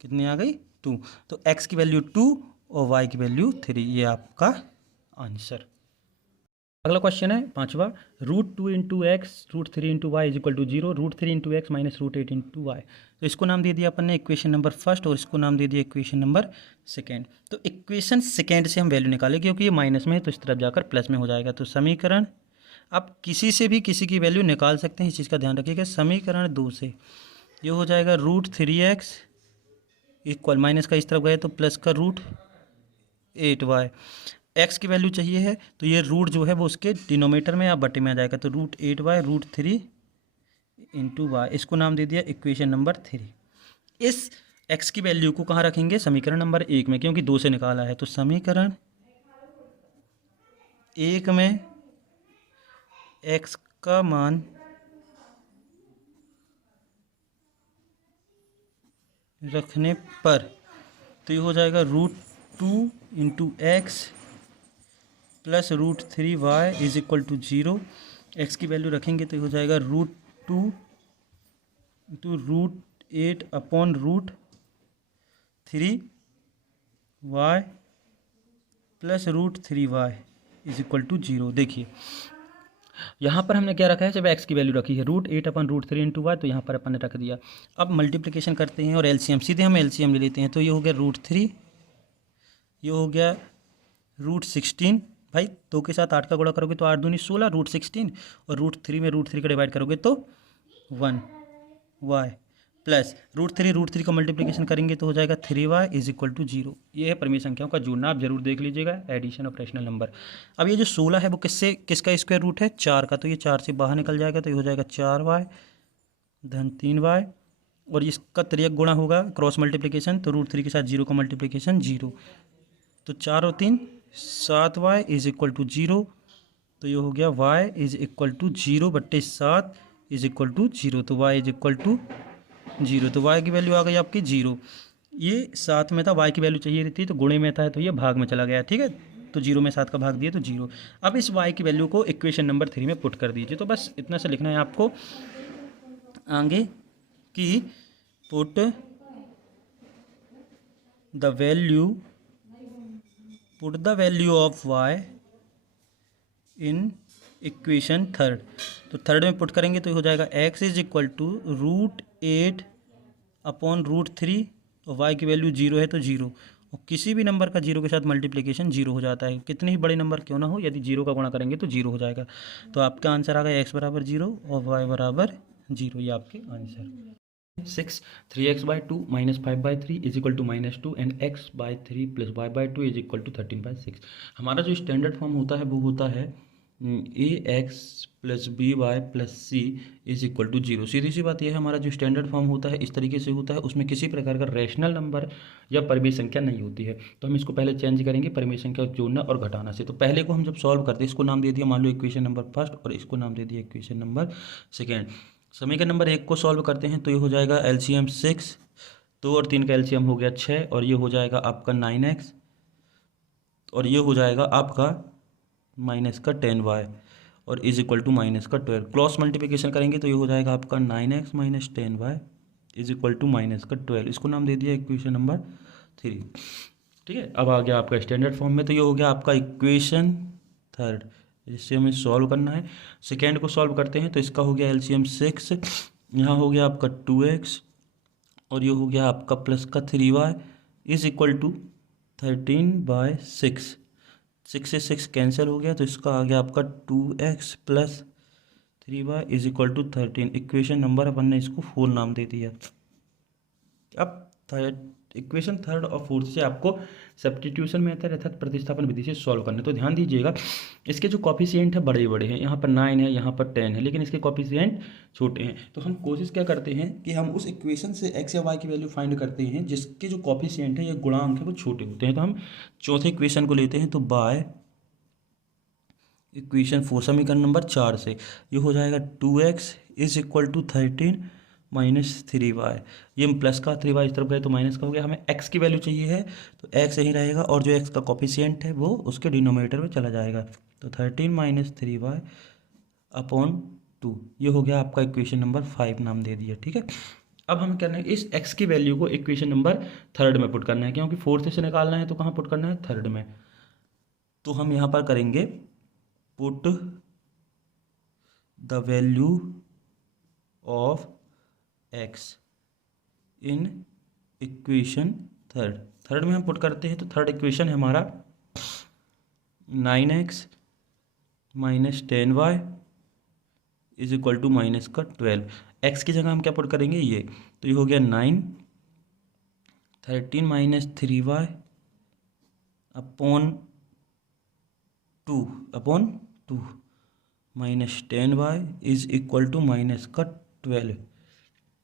कितनी आ गई? 2। तो x की वैल्यू 2 और y की वैल्यू 3, ये आपका आंसर। अगला क्वेश्चन है 5वां, √2 into x √3 into y is equal to 0, √3 into x minus √8 into y. तो इसको नाम दे दिया अपन ने इक्वेशन नंबर फर्स्ट, और इसको नाम दे दिया इक्वेशन नंबर सेकेंड। तो इक्वेशन सेकेंड से हम वैल्यू निकालें, क्योंकि ये माइनस में है तो इस तरफ जाकर प्लस में हो जाएगा। तो समीकरण, आप किसी से भी किसी की वैल्यू निकाल सकते हैं, इस चीज़ का ध्यान रखिएगा। समीकरण 2 से ये हो जाएगा √3x इक्वल, माइनस का इस तरफ गया तो प्लस का √8y। x की वैल्यू चाहिए है तो ये रूट जो है वो उसके डिनोमीटर में या बटे में आ जाएगा, तो √8y √3 इंटू वाई, इसको नाम दे दिया इक्वेशन नंबर 3। इस x की वैल्यू को कहाँ रखेंगे? समीकरण नंबर 1 में, क्योंकि 2 से निकाला है। तो समीकरण 1 में x का मान रखने पर, तो ये हो जाएगा √2 into x plus √3y is equal to 0। X की वैल्यू रखेंगे तो ये हो जाएगा √2 into √8 upon √3 y plus root 3y is equal to 0। देखिए यहाँ पर हमने क्या रखा है, जब x की वैल्यू रखी है √8/√3 इंटू वाई, तो यहाँ पर अपन ने रख दिया। अब मल्टीप्लिकेशन करते हैं और एलसीएम, सीधे हम एलसीएम ले लेते हैं। तो ये हो गया √3, ये हो गया √16। भाई 2 के साथ 8 का गुणा करोगे तो 8 दूनी 16, √16, और √3 में √3 का डिवाइड करोगे तो 1 वाई प्लस √3 का मल्टीप्लिकेशन करेंगे तो हो जाएगा 3y इज इक्वल टू 0। ये है परिमेय संख्याओं का जोड़ना, आप जरूर देख लीजिएगा, एडिशन ऑफ रैशनल नंबर। अब ये जो 16 है वो किसका स्क्वायर रूट है, 4 का, तो ये 4 से बाहर निकल जाएगा, तो ये हो जाएगा 4y धन 3y, और इसका तिर्यक गुणा होगा क्रॉस मल्टीप्लिकेशन, तो √3 के साथ 0 का मल्टीप्लिकेशन 0, तो 4 और 3 7y इज इक्वल टू 0। तो ये हो गया y is equal to 0/7 is equal to 0, तो y इज इक्वल टू 0, तो y की वैल्यू आ गई आपकी 0। ये 7 में था, y की वैल्यू चाहिए रहती, तो गुणे में था, तो ये भाग में चला गया, ठीक है। तो 0 में 7 का भाग दिया तो 0। अब इस y की वैल्यू को इक्वेशन नंबर 3 में पुट कर दीजिए। तो बस इतना से लिखना है आपको आगे कि put the value of y in equation third. तो थर्ड में पुट करेंगे तो हो जाएगा x इज इक्वल टू √8/√3, और y की वैल्यू 0 है तो 0, और किसी भी नंबर का 0 के साथ मल्टीप्लिकेशन 0 हो जाता है, कितने ही बड़े नंबर क्यों ना हो, यदि 0 का गुणा करेंगे तो 0 हो जाएगा। तो आपका आंसर आ गया x बराबर 0 और y बराबर 0, ये आपके answer. 6 3x/2 - 5/3 is equal to -2 and x/3 + y/2 is equal to 13/6। हमारा जो स्टैंडर्ड फॉर्म होता है वो होता है ax + by + c is equal to 0। सीधी सी बात यह है, हमारा जो स्टैंडर्ड फॉर्म होता है इस तरीके से होता है, उसमें किसी प्रकार का रैशनल नंबर या परिमेय संख्या नहीं होती है। तो हम इसको पहले चेंज करेंगे परिमेय संख्या जोड़ना और घटाना से। तो पहले को हम जब सॉल्व करते हैं, इसको नाम दे दिया मान लो इक्वेशन नंबर फर्स्ट, और इसको नाम दे दिया इक्वेशन नंबर सेकेंड। समीकरण नंबर 1 को सॉल्व करते हैं तो ये हो जाएगा एलसीएम 6, 2 और 3 का एलसीएम हो गया 6, और ये हो जाएगा आपका 9x, और ये हो जाएगा आपका माइनस का 10y, और इज इक्वल टू माइनस का 12। क्रॉस मल्टीप्लिकेशन करेंगे तो ये हो जाएगा आपका 9x - 10y is equal to minus का 12। इसको नाम दे दिया इक्वेशन नंबर 3, ठीक है। अब आ गया आपका स्टैंडर्ड फॉर्म में, तो ये हो गया आपका इक्वेशन थर्ड, जिससे हमें सॉल्व करना है। सेकेंड को सॉल्व करते हैं तो इसका हो गया एलसीएम 6, यहाँ हो गया आपका 2x, और ये हो गया आपका प्लस का 3y इज इक्वल टू 13/6। 6 से 6 कैंसिल हो गया, तो इसका आ गया आपका 2x + 3y is equal to 13। Equation number अपन ने इसको 4 नाम दे दिया। अब इक्वेशन थर्ड और फोर्थ से आपको सब्स्टिट्यूशन मेथड अर्थात प्रतिस्थापन विधि से सॉल्व करना है। तो ध्यान दीजिएगा, इसके जो कॉफिशिएंट है बड़े बड़े हैं, यहाँ पर 9 है, यहाँ पर 10 है, लेकिन इसके कॉफिशिएंट छोटे हैं। तो हम कोशिश क्या करते हैं कि हम उस इक्वेशन से x या y की वैल्यू फाइंड करते हैं जिसके जो कॉफिशिएंट है या गुणांक है वो छोटे होते हैं। तो हम चौथे इक्वेशन को लेते हैं, तो बाय इक्वेशन 4 समीकरण नंबर 4 से ये हो जाएगा 2x is equal to 13 - 3y। ये प्लस का 3y इस तरफ गए तो माइनस का हो गया। हमें x की वैल्यू चाहिए है तो x यहीं रहेगा, और जो x का कॉफिशिएंट है वो उसके डिनोमिनेटर में चला जाएगा। तो 13 - 3y/2, ये हो गया आपका इक्वेशन नंबर 5 नाम दे दिया, ठीक है। अब हमें करना है इस x की वैल्यू को इक्वेशन नंबर थर्ड में पुट करना है, क्योंकि फोर्थ से निकालना है तो कहाँ पुट करना है, थर्ड में। तो हम यहाँ पर करेंगे put the value of x in equation third में हम पुट करते हैं। तो थर्ड इक्वेशन है हमारा 9x - 10y is equal to minus का 12। x की जगह हम क्या पुट करेंगे, ये, तो ये हो गया 9, 13 - 3y upon 2 minus 10y is equal to minus का 12।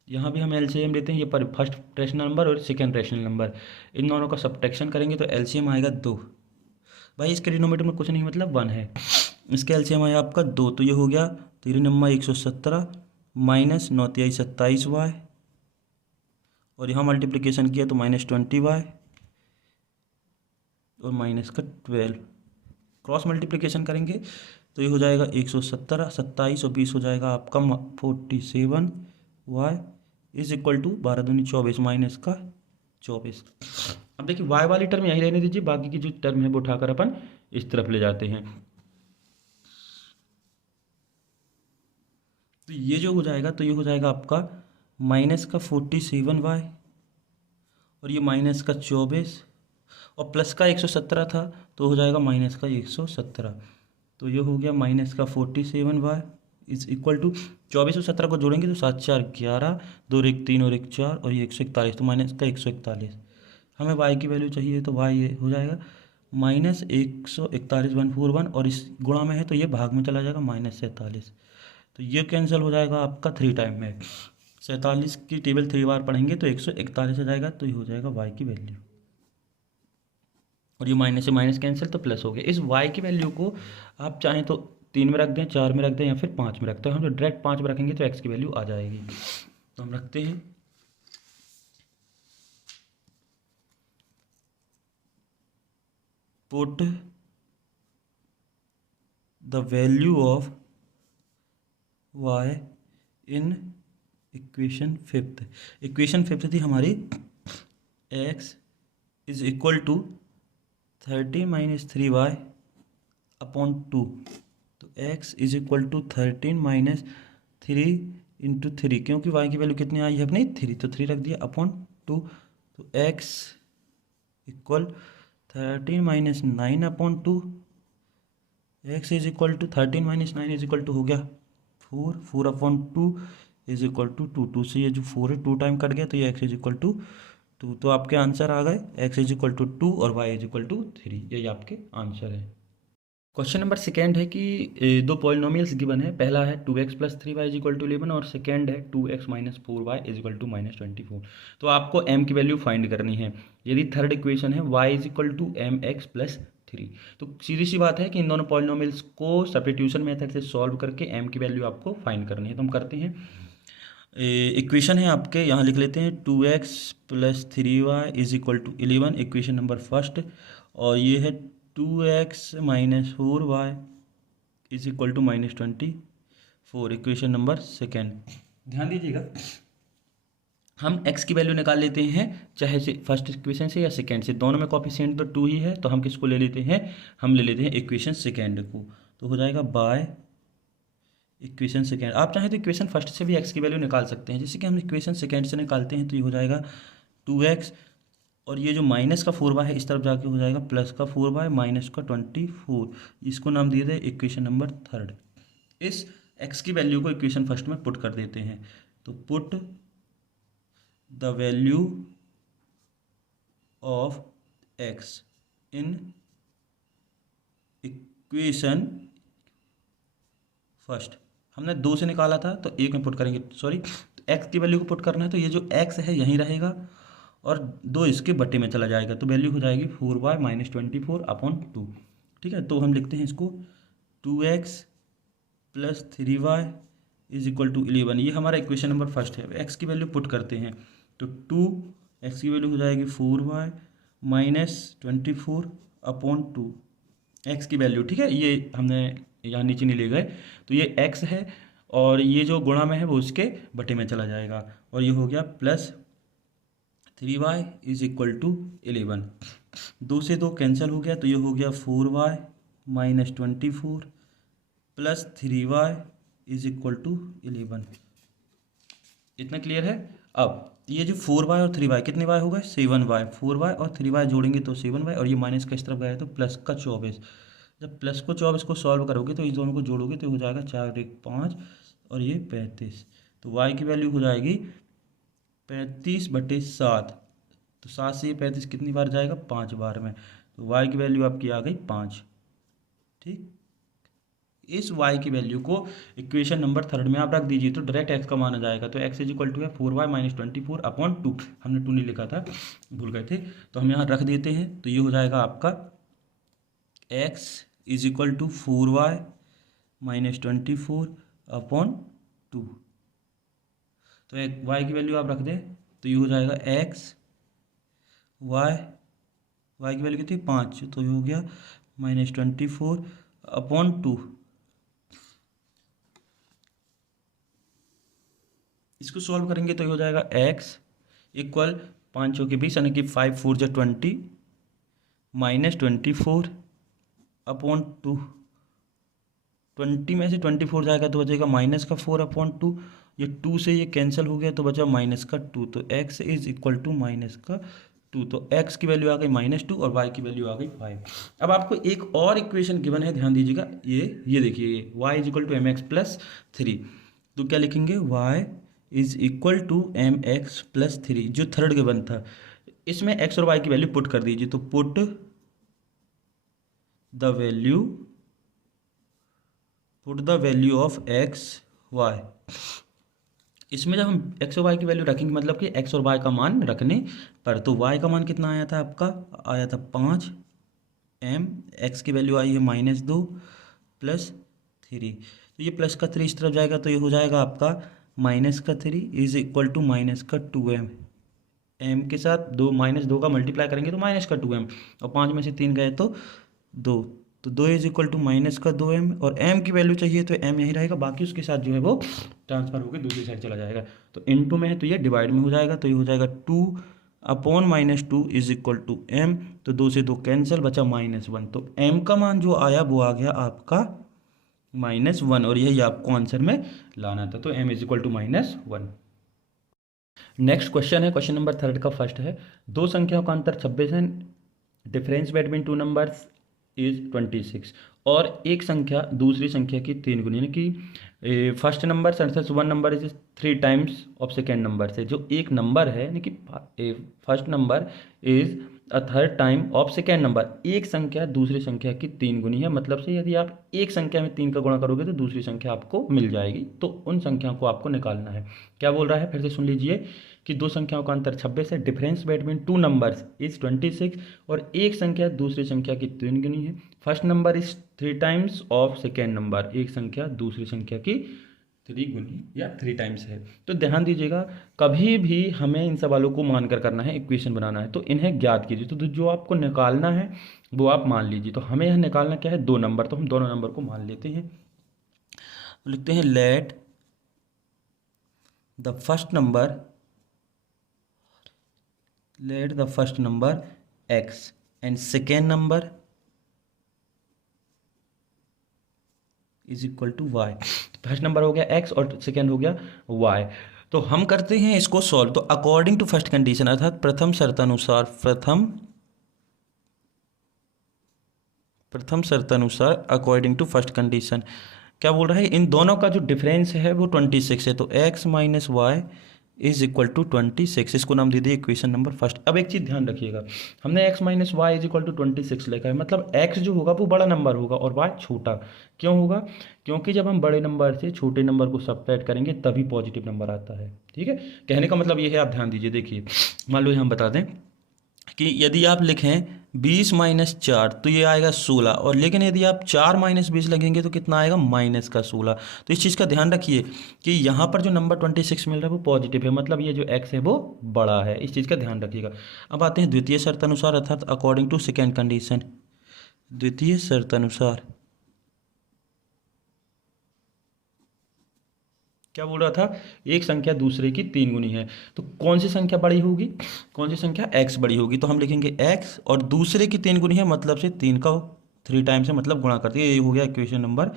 यहाँ भी हम एलसीएम लेते हैं, ये पर फर्स्ट रैशनल नंबर और सेकेंड रैशनल नंबर, इन दोनों का सब्ट्रैक्शन करेंगे तो एलसीएम आएगा 2। भाई इसके डिनोमिनेटर में कुछ नहीं मतलब 1 है, इसके एलसीएम आया आपका 2, तो ये हो गया 3 नंबर 117 माइनस 9 × 27y, और यहाँ मल्टीप्लिकेशन किया तो -20y और माइनस का 12। क्रॉस मल्टीप्लिकेशन करेंगे तो ये हो जाएगा 117, 27 और 20 हो जाएगा आपका 47y इज इक्वल टू 12 दूनी 24 माइनस का 24। अब अब देखिए y वाली टर्म यहीं रहने दीजिए, बाकी की जो टर्म है वो उठाकर अपन इस तरफ ले जाते हैं। तो ये जो हो जाएगा, तो ये हो जाएगा आपका माइनस का 47y और ये माइनस का 24 और प्लस का 117 था, तो हो जाएगा माइनस का 117। तो ये हो गया माइनस का 47y इज इक्वल टू 24 और 17 को जोड़ेंगे तो 7 4 11, 2 और 1 3 और 1 4 और ये 141, तो माइनस का 141। हमें y की वैल्यू चाहिए, तो y ये हो जाएगा माइनस 141 और इस गुणा में है तो ये भाग में चला जाएगा -47। तो ये कैंसिल हो जाएगा आपका 3 टाइम में। 47 की टेबल 3 बार पढ़ेंगे तो 141 आ जाएगा, तो ये हो जाएगा y की वैल्यू। और ये माइनस से माइनस कैंसिल तो प्लस हो गया। इस y की वैल्यू को आप चाहें तो 3 में रख दें, 4 में रख दें या फिर 5 में रखते हैं। हम जो डायरेक्ट 5 में रखेंगे तो x की वैल्यू आ जाएगी। तो हम रखते हैं put the value of y in equation fifth. Equation fifth थी हमारी x is equal to 13 - 3y upon 2। तो x is equal to 13 - 3 into 3, क्योंकि y की वैल्यू कितनी आई है अपनी 3, तो 3 रख दिया अपॉन 2। तो x equal 13 - 9 upon 2। x is equal to 13 - 9 is equal to हो गया 4, 4 अपॉन 2 इज इक्वल टू 2। 2 से ये जो 4 है 2 टाइम कट गया, तो ये x इज इक्वल टू 2। तो आपके आंसर आ गए x इज इक्वल टू 2 और y इज इक्वल टू 3। यही आपके आंसर है। क्वेश्चन नंबर सेकेंड है कि दो पॉलिनोमियल्स गिवन है। पहला है 2x + 3y is equal to 11 और सेकेंड है 2x - 4y is equal to -24। तो आपको m की वैल्यू फाइंड करनी है। यदि थर्ड इक्वेशन है y is equal to mx + 3। तो सीधी सी बात है कि इन दोनों पॉलिनोमियल्स को सब्स्टिट्यूशन मेथड से सॉल्व करके m की वैल्यू आपको फाइंड करनी है। तो हम करते हैं। इक्वेशन है आपके, यहाँ लिख लेते हैं 2x + 3y is equal to 11, equation number first. और ये है 2x - 4y is equal to -24, equation number second. ध्यान दीजिएगा, हम x की वैल्यू निकाल लेते हैं, चाहे से फर्स्ट इक्वेशन से या सेकेंड से, दोनों में कोएफिशिएंट तो 2 ही है। तो हम किसको ले लेते हैं, हम ले लेते हैं इक्वेशन सेकेंड को। तो हो जाएगा बाय इक्वेशन सेकेंड। आप चाहें तो इक्वेशन फर्स्ट से भी x की वैल्यू निकाल सकते हैं, जैसे कि हम इक्वेशन सेकेंड से निकालते हैं। तो ये हो जाएगा 2x और ये जो माइनस का 4y है इस तरफ जाके हो जाएगा प्लस का 4y माइनस का 24। इसको नाम दिए थे इक्वेशन नंबर थर्ड। इस x की वैल्यू को इक्वेशन फर्स्ट में पुट कर देते हैं। तो put the value of x in equation first. हमने 2 से निकाला था तो 1 में पुट करेंगे, सॉरी, तो x की वैल्यू को पुट करना है। तो ये जो x है यहीं रहेगा और 2 इसके बटे में चला जाएगा, तो वैल्यू हो जाएगी 4y - 24 अपॉन 2। ठीक है, तो हम लिखते हैं इसको 2x + 3y is equal to 11। ये हमारा इक्वेशन नंबर फर्स्ट है। x की वैल्यू पुट करते हैं तो 2x की वैल्यू हो जाएगी 4y - 24 अपॉन 2, x की वैल्यू। ठीक है, ये हमने यहाँ नीचे नहीं ले गए, तो ये x है और ये जो गुणा में है वो उसके बटे में चला जाएगा। और ये हो गया plus 3y is equal to 11। 2 से 2 कैंसिल हो गया, तो ये हो गया 4y - 24 plus 3y is equal to 11। इतना क्लियर है। अब ये जो 4y और 3y, कितने y हो गए 7y, 4y और 3y जोड़ेंगे तो 7y और ये माइनस का इस तरफ गया तो प्लस का 24। जब प्लस को 24 को सॉल्व करोगे तो इस दोनों को जोड़ोगे तो हो जाएगा 4 × 1 = 5 और ये 35। तो y की वैल्यू हो जाएगी 35/7। तो 7 से ये 35 कितनी बार जाएगा 5 बार में, तो y की वैल्यू आपकी आ गई 5। ठीक, इस y की वैल्यू को इक्वेशन नंबर थर्ड में आप रख दीजिए तो डायरेक्ट x का मान आ जाएगा। तो x इज इक्वल टू है 4y - 24 अपॉन 2। हमने 2 नहीं लिखा था, भूल गए थे, तो हम यहाँ रख देते हैं। तो ये हो जाएगा आपका x is equal to 4y - 24 upon 2। तो एक y की वैल्यू आप रख दें तो ये हो जाएगा x y की वैल्यू कितनी 5, तो ये हो गया -24 अपॉन 2। इसको सॉल्व करेंगे तो ये हो जाएगा x इक्वल 5 चौके 20 यानी कि 5 4 जा 20 माइनस 24 अपॉन 2। 20 में से 24 जाएगा तो बचेगा माइनस का 4 अपॉन 2। ये 2 से ये कैंसिल हो गया तो बचा माइनस का 2। तो x is equal to minus का 2। तो x की वैल्यू आ गई -2 और y की वैल्यू आ गई 5। अब आपको एक और इक्वेशन गिवन है, ध्यान दीजिएगा। ये देखिए, ये y is equal to m x plus 3। तो क्या लिखेंगे, y is equal to m x plus 3, जो थर्ड गिवन था। इसमें x और y की वैल्यू पुट कर दीजिए। तो put the value of x y। इसमें जब हम x और y की वैल्यू रखेंगे, मतलब कि x और y का मान रखने पर, तो y का मान कितना आया था आपका, आया था 5 m, x की वैल्यू आई है -2 प्लस 3। तो ये प्लस का 3 इस तरफ जाएगा तो ये हो जाएगा आपका -3 is equal to -2m। m के साथ -2 का मल्टीप्लाई करेंगे तो -2m, और 5 में से 3 गए तो 2। तो 2 इज इक्वल टू -2m, और m की वैल्यू चाहिए तो m यही रहेगा, बाकी उसके साथ जो है वो ट्रांसफर होकर दूसरी साइड चला जाएगा। तो इनटू में है तो ये डिवाइड में हो जाएगा, तो ये हो जाएगा 2 upon -2 is equal to m। तो 2 से 2 कैंसिल, बचा -1। तो m का मान जो आया वो आ गया आपका -1, और यही आपको आंसर में लाना था। तो m is equal to -1। Next question है, क्वेश्चन नंबर 3 का फर्स्ट है। दो संख्याओं का अंतर 26 है, difference between two numbers is 26, और एक संख्या दूसरी संख्या की 3 गुनी, यानी कि फर्स्ट नंबर अर्थात 1 number is 3 times of second number से। जो एक नंबर है, यानी कि first number is a third time of second number, एक संख्या दूसरी संख्या की 3 गुनी है। मतलब से यदि आप एक संख्या में 3 का गुणा करोगे तो दूसरी संख्या आपको मिल जाएगी। तो उन संख्याओं को आपको निकालना है। क्या बोल रहा है, फिर से सुन लीजिए कि दो संख्याओं का अंतर 26 है, difference between two numbers is 26, और एक संख्या दूसरी संख्या की 3 गुनी है। First number is 3 times of second number, एक संख्या दूसरी संख्या की 3 गुनी या 3 टाइम्स है। तो ध्यान दीजिएगा, कभी भी हमें इन सवालों को मानकर करना है, इक्वेशन बनाना है, तो इन्हें ज्ञात कीजिए। तो जो आपको निकालना है वो आप मान लीजिए। तो हमें यह निकालना क्या है, 2 नंबर। तो हम दोनों नंबर को मान लेते हैं। तो लिखते हैं let the first number x and second number is equal to y। First number हो गया x और सेकेंड हो गया y। तो हम करते हैं इसको सॉल्व। तो अकॉर्डिंग टू फर्स्ट कंडीशन, अर्थात प्रथम शर्तानुसार अकॉर्डिंग टू फर्स्ट कंडीशन, क्या बोल रहा है, इन दोनों का जो डिफरेंस है वो 26 है। तो x minus y is equal to 26, इसको नाम दे दिए इक्वेशन नंबर फर्स्ट। अब एक चीज़ ध्यान रखिएगा, हमने x minus y is equal to 26 लिखा है, मतलब x जो होगा वो बड़ा नंबर होगा और y छोटा। क्यों होगा, क्योंकि जब हम बड़े नंबर से छोटे नंबर को सबट्रैक्ट करेंगे तभी पॉजिटिव नंबर आता है। ठीक है, कहने का मतलब ये है, आप ध्यान दीजिए। देखिए, मान लो हम बता दें कि यदि आप लिखें 20 माइनस 4 तो ये आएगा 16, और लेकिन यदि आप 4 माइनस 20 लगेंगे तो कितना आएगा, माइनस का 16। तो इस चीज़ का ध्यान रखिए कि यहाँ पर जो नंबर 26 मिल रहा है वो पॉजिटिव है, मतलब ये जो x है वो बड़ा है। इस चीज़ का ध्यान रखिएगा। अब आते हैं द्वितीय शर्तानुसार, अर्थात अकॉर्डिंग टू सेकेंड कंडीशन। द्वितीय शर्तानुसार क्या बोल रहा था, एक संख्या दूसरे की 3 गुनी है। तो कौन सी संख्या बड़ी होगी, कौन सी संख्या x बड़ी होगी। तो हम लिखेंगे x और दूसरे की 3 गुनी है, मतलब से 3 का 3 टाइम्स है, मतलब गुणा करती है। ये हो गया इक्वेशन नंबर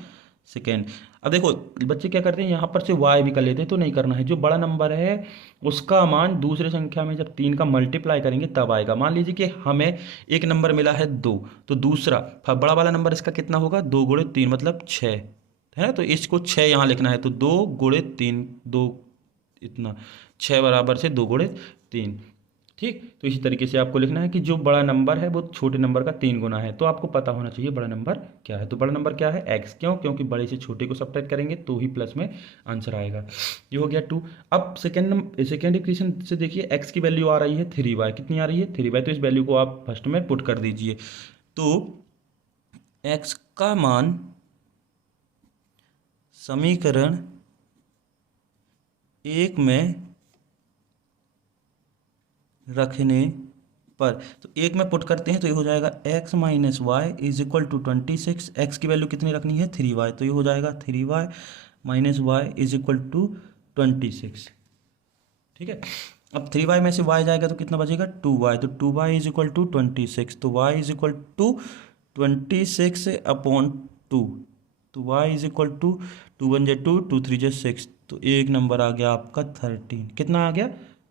सेकेंड। अब देखो बच्चे क्या करते हैं, यहाँ पर से y भी कर लेते हैं, तो नहीं करना है। जो बड़ा नंबर है उसका मान दूसरे संख्या में जब 3 का मल्टीप्लाई करेंगे तब आएगा। मान लीजिए कि हमें एक नंबर मिला है 2, तो दूसरा बड़ा वाला नंबर इसका कितना होगा, 2 गुणे 3 मतलब 6 है ना। तो इसको 6 यहाँ लिखना है, तो 2 गुणे 3, 2 इतना 6 बराबर से 2 गुणे 3। ठीक, तो इसी तरीके से आपको लिखना है कि जो बड़ा नंबर है वो छोटे नंबर का 3 गुना है। तो आपको पता होना चाहिए बड़ा नंबर क्या है। तो बड़ा नंबर क्या है, x। क्यों, क्योंकि बड़े से छोटे को सबट्रैक्ट करेंगे तो ही प्लस में आंसर आएगा। ये हो गया 2। अब सेकेंड इक्वेशन से देखिए, x की वैल्यू आ रही है 3y, कितनी आ रही है 3y। तो इस वैल्यू को आप फर्स्ट में पुट कर दीजिए। तो x का मान समीकरण 1 में रखने पर, तो 1 में पुट करते हैं तो ये हो जाएगा x minus y is equal to 26। x की वैल्यू कितनी रखनी है, 3y, तो ये हो जाएगा 3y minus y is equal to 26। ठीक है, अब 3y में से y जाएगा तो कितना बचेगा 2y, तो 2y इज इक्वल टू 26, तो y इज इक्वल टू 26/2, तो y इज इक्वल टू 2 1 2 2 3 6, तो एक नंबर आ गया आपका 13। कितना आ गया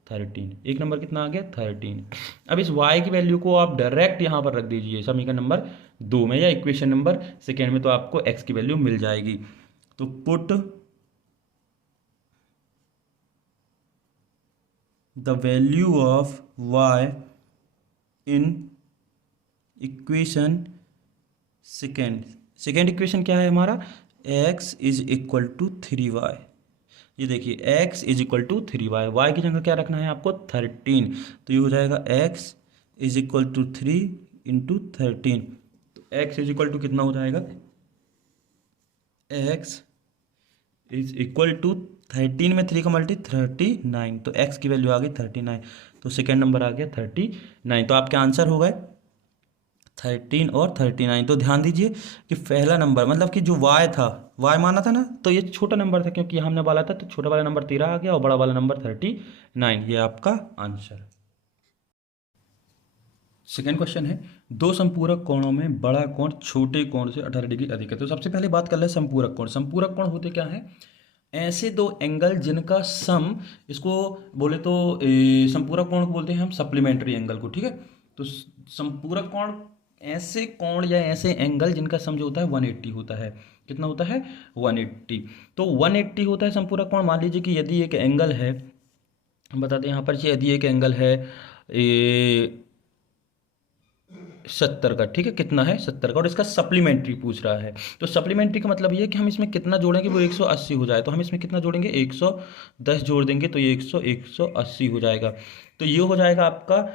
13, एक नंबर कितना आ गया 13। अब इस y की वैल्यू को आप डायरेक्ट यहाँ पर रख दीजिए समीकरण नंबर 2 में या इक्वेशन नंबर सेकेंड में, तो आपको x की वैल्यू मिल जाएगी। तो put the value of y in equation second. Second equation क्या है हमारा, x is equal to 3y। ये देखिए x is equal to 3y, y की जगह क्या रखना है आपको 13, तो ये हो जाएगा x is equal to 3 into 13, तो x इज इक्वल टू कितना हो जाएगा, x इज इक्वल टू 13 में 3 का मल्टी 39, तो x की वैल्यू आ गई 39, तो सेकेंड नंबर आ गया 39। तो आपके आंसर हो गए 13 और 39। तो ध्यान दीजिए कि पहला नंबर मतलब कि जो y था, y माना था ना, तो ये छोटा नंबर था क्योंकि हमने बोला था, तो छोटा वाला नंबर 13 आ गया और बड़ा वाला नंबर 39, ये आपका आंसर। सेकेंड क्वेश्चन है, दो संपूरक कोणों में बड़ा कोण छोटे कोण से 18 डिग्री अधिक है। तो सबसे पहले बात कर ले संपूरक कोण। संपूरक कोण होते क्या है, ऐसे दो एंगल जिनका सम, इसको बोले तो संपूरक कोण को बोलते हैं हम सप्लीमेंट्री एंगल को, ठीक है। तो संपूरक कोण ऐसे कोण या ऐसे एंगल जिनका सम जो होता है 180 होता है। कितना होता है 180, तो 180 होता है संपूरक कोण। मान लीजिए कि यदि एक एंगल है, हम बताते हैं यहाँ पर, यदि एक एंगल है 70 का, ठीक है, कितना है 70 का, और इसका सप्लीमेंट्री पूछ रहा है। तो सप्लीमेंट्री का मतलब ये है कि हम इसमें कितना जोड़ेंगे वो 180 हो जाए, तो हम इसमें कितना जोड़ेंगे 110 जोड़ देंगे, तो ये 180 हो जाएगा। तो ये हो जाएगा आपका,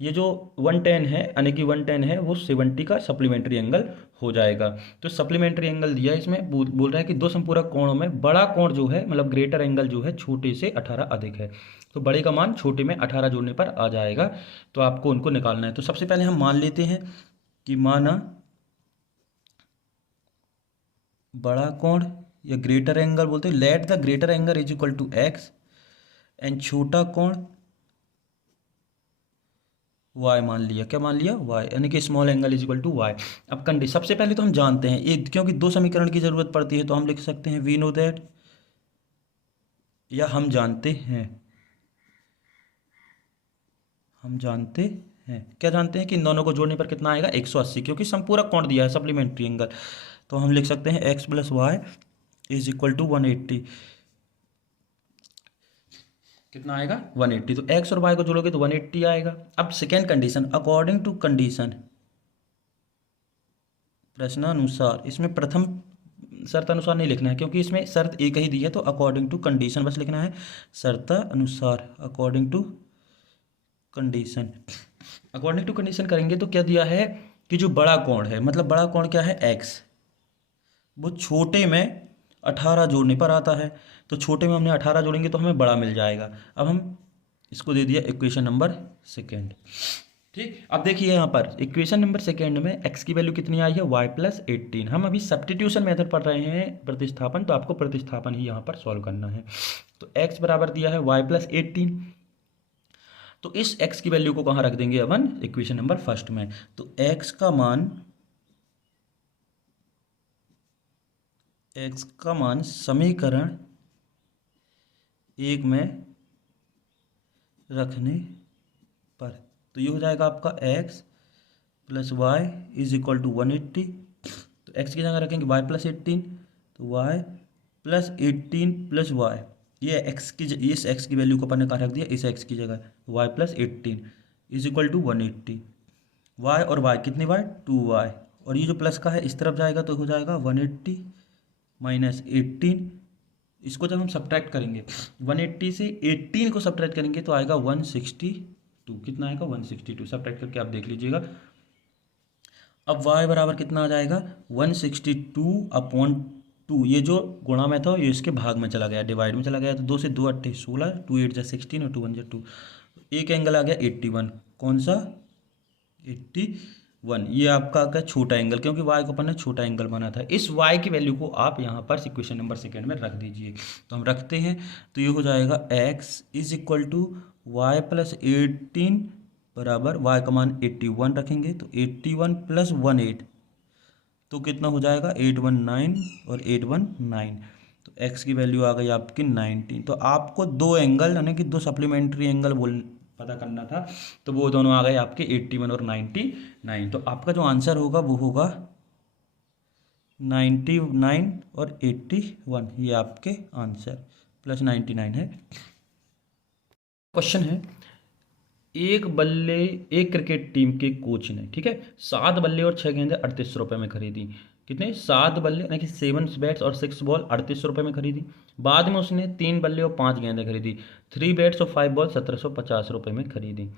ये जो 110 है यानी कि 110 है वो 70 का सप्लीमेंट्री एंगल हो जाएगा। तो सप्लीमेंट्री एंगल दिया है इसमें, बोल रहा है कि दो संपूरक कोणों में बड़ा कोण जो है, मतलब ग्रेटर एंगल जो है छोटे से 18 अधिक है, तो बड़े का मान छोटे में 18 जोड़ने पर आ जाएगा। तो आपको उनको निकालना है। तो सबसे पहले हम मान लेते हैं कि माना बड़ा कोण या ग्रेटर एंगल बोलते हैं, let the greater angle is equal to x and छोटा कोण y मान लिया। क्या मान लिया y, यानी कि small angle is equal to y। अब कंडीशन सबसे पहले तो हम जानते हैं एक, क्योंकि दो समीकरण की जरूरत पड़ती है, तो हम लिख सकते हैं वी नो दैट, या हम जानते हैं, क्या जानते हैं कि इन दोनों को जोड़ने पर कितना आएगा 180, क्योंकि संपूरक कोण दिया है सप्लीमेंट्री एंगल। तो हम लिख सकते हैं x plus y is equal to 180। कितना आएगा 180, तो x और y को जोड़ोगे तो 180 आएगा। अब second condition, according to condition, प्रश्नानुसार, इसमें प्रथम शर्त अनुसार नहीं लिखना है क्योंकि इसमें शर्त एक ही दी है, तो अकॉर्डिंग टू कंडीशन बस लिखना है, शर्त अनुसार, according to condition. According to condition करेंगे तो क्या दिया है कि जो बड़ा कोण है, मतलब बड़ा कोण क्या है x, वो छोटे में 18 जोड़ने पर आता है, तो छोटे में हमने 18 जोड़ेंगे तो हमें बड़ा मिल जाएगा। अब हम इसको दे दिया इक्वेशन नंबर सेकेंड, ठीक। अब देखिए यहाँ पर इक्वेशन नंबर सेकेंड में x की वैल्यू कितनी आई है y प्लस 18। हम अभी सब्स्टिट्यूशन मेथड पढ़ रहे हैं, प्रतिस्थापन, तो आपको प्रतिस्थापन ही यहाँ पर सॉल्व करना है। तो x बराबर दिया है y प्लस 18, तो इस x की वैल्यू को कहाँ रख देंगे अपन, इक्वेशन नंबर फर्स्ट में। तो x का मान समीकरण एक में रखने पर, तो ये हो जाएगा आपका x plus y is equal to 180। तो x की जगह रखेंगे y प्लस 18, तो y प्लस 18 प्लस वाई, ये x की, इस x की वैल्यू को अपन ने कहाँ रख दिया, इस x की जगह y plus 18 is equal to 180। y और y कितने y 2y, और ये जो प्लस का है इस तरफ जाएगा तो हो जाएगा 180 माइनस 18। इसको जब हम सब्ट्रैक्ट करेंगे 180 से 18 को सब्ट्रैक्ट करेंगे तो आएगा 162। कितना आएगा 162, सब्ट्रैक्ट करके आप देख लीजिएगा। अब y बराबर कितना आ जाएगा 162/2, ये जो गुणा में था ये इसके भाग में चला गया, डिवाइड में चला गया, तो 2 से 2 8 16, 2 8 जा 16 और 2 1 जा 2। एक एंगल आ गया 81, कौन सा 81, 1, ये आपका क्या छोटा एंगल, क्योंकि y को अपन ने छोटा एंगल बना था। इस y की वैल्यू को आप यहाँ पर इक्वेशन नंबर सेकेंड में रख दीजिए। तो हम रखते हैं, तो ये हो जाएगा x is equal to y plus 18 बराबर y का मान 81 रखेंगे, तो 81 प्लस 18 तो कितना हो जाएगा 819 और 819, तो x की वैल्यू आ गई आपकी 19। तो आपको दो एंगल यानी कि दो सप्लीमेंट्री एंगल पता करना था, तो वो दोनों आ गए आपके 81 और 99। तो आपका जो आंसर होगा वो होगा 99 और 81, ये आपके आंसर प्लस 99 है। क्वेश्चन है, एक क्रिकेट टीम के कोच ने, ठीक है, 7 बल्ले और 6 गेंदें 3800 में खरीदी। कितने? 7 बल्ले यानी कि 7 बैट्स और 6 बॉल 3800 में खरीदी। बाद में उसने 3 बल्ले और 5 गेंदें खरीदी, 3 बैट्स और 5 बॉल 1750 में खरीदी,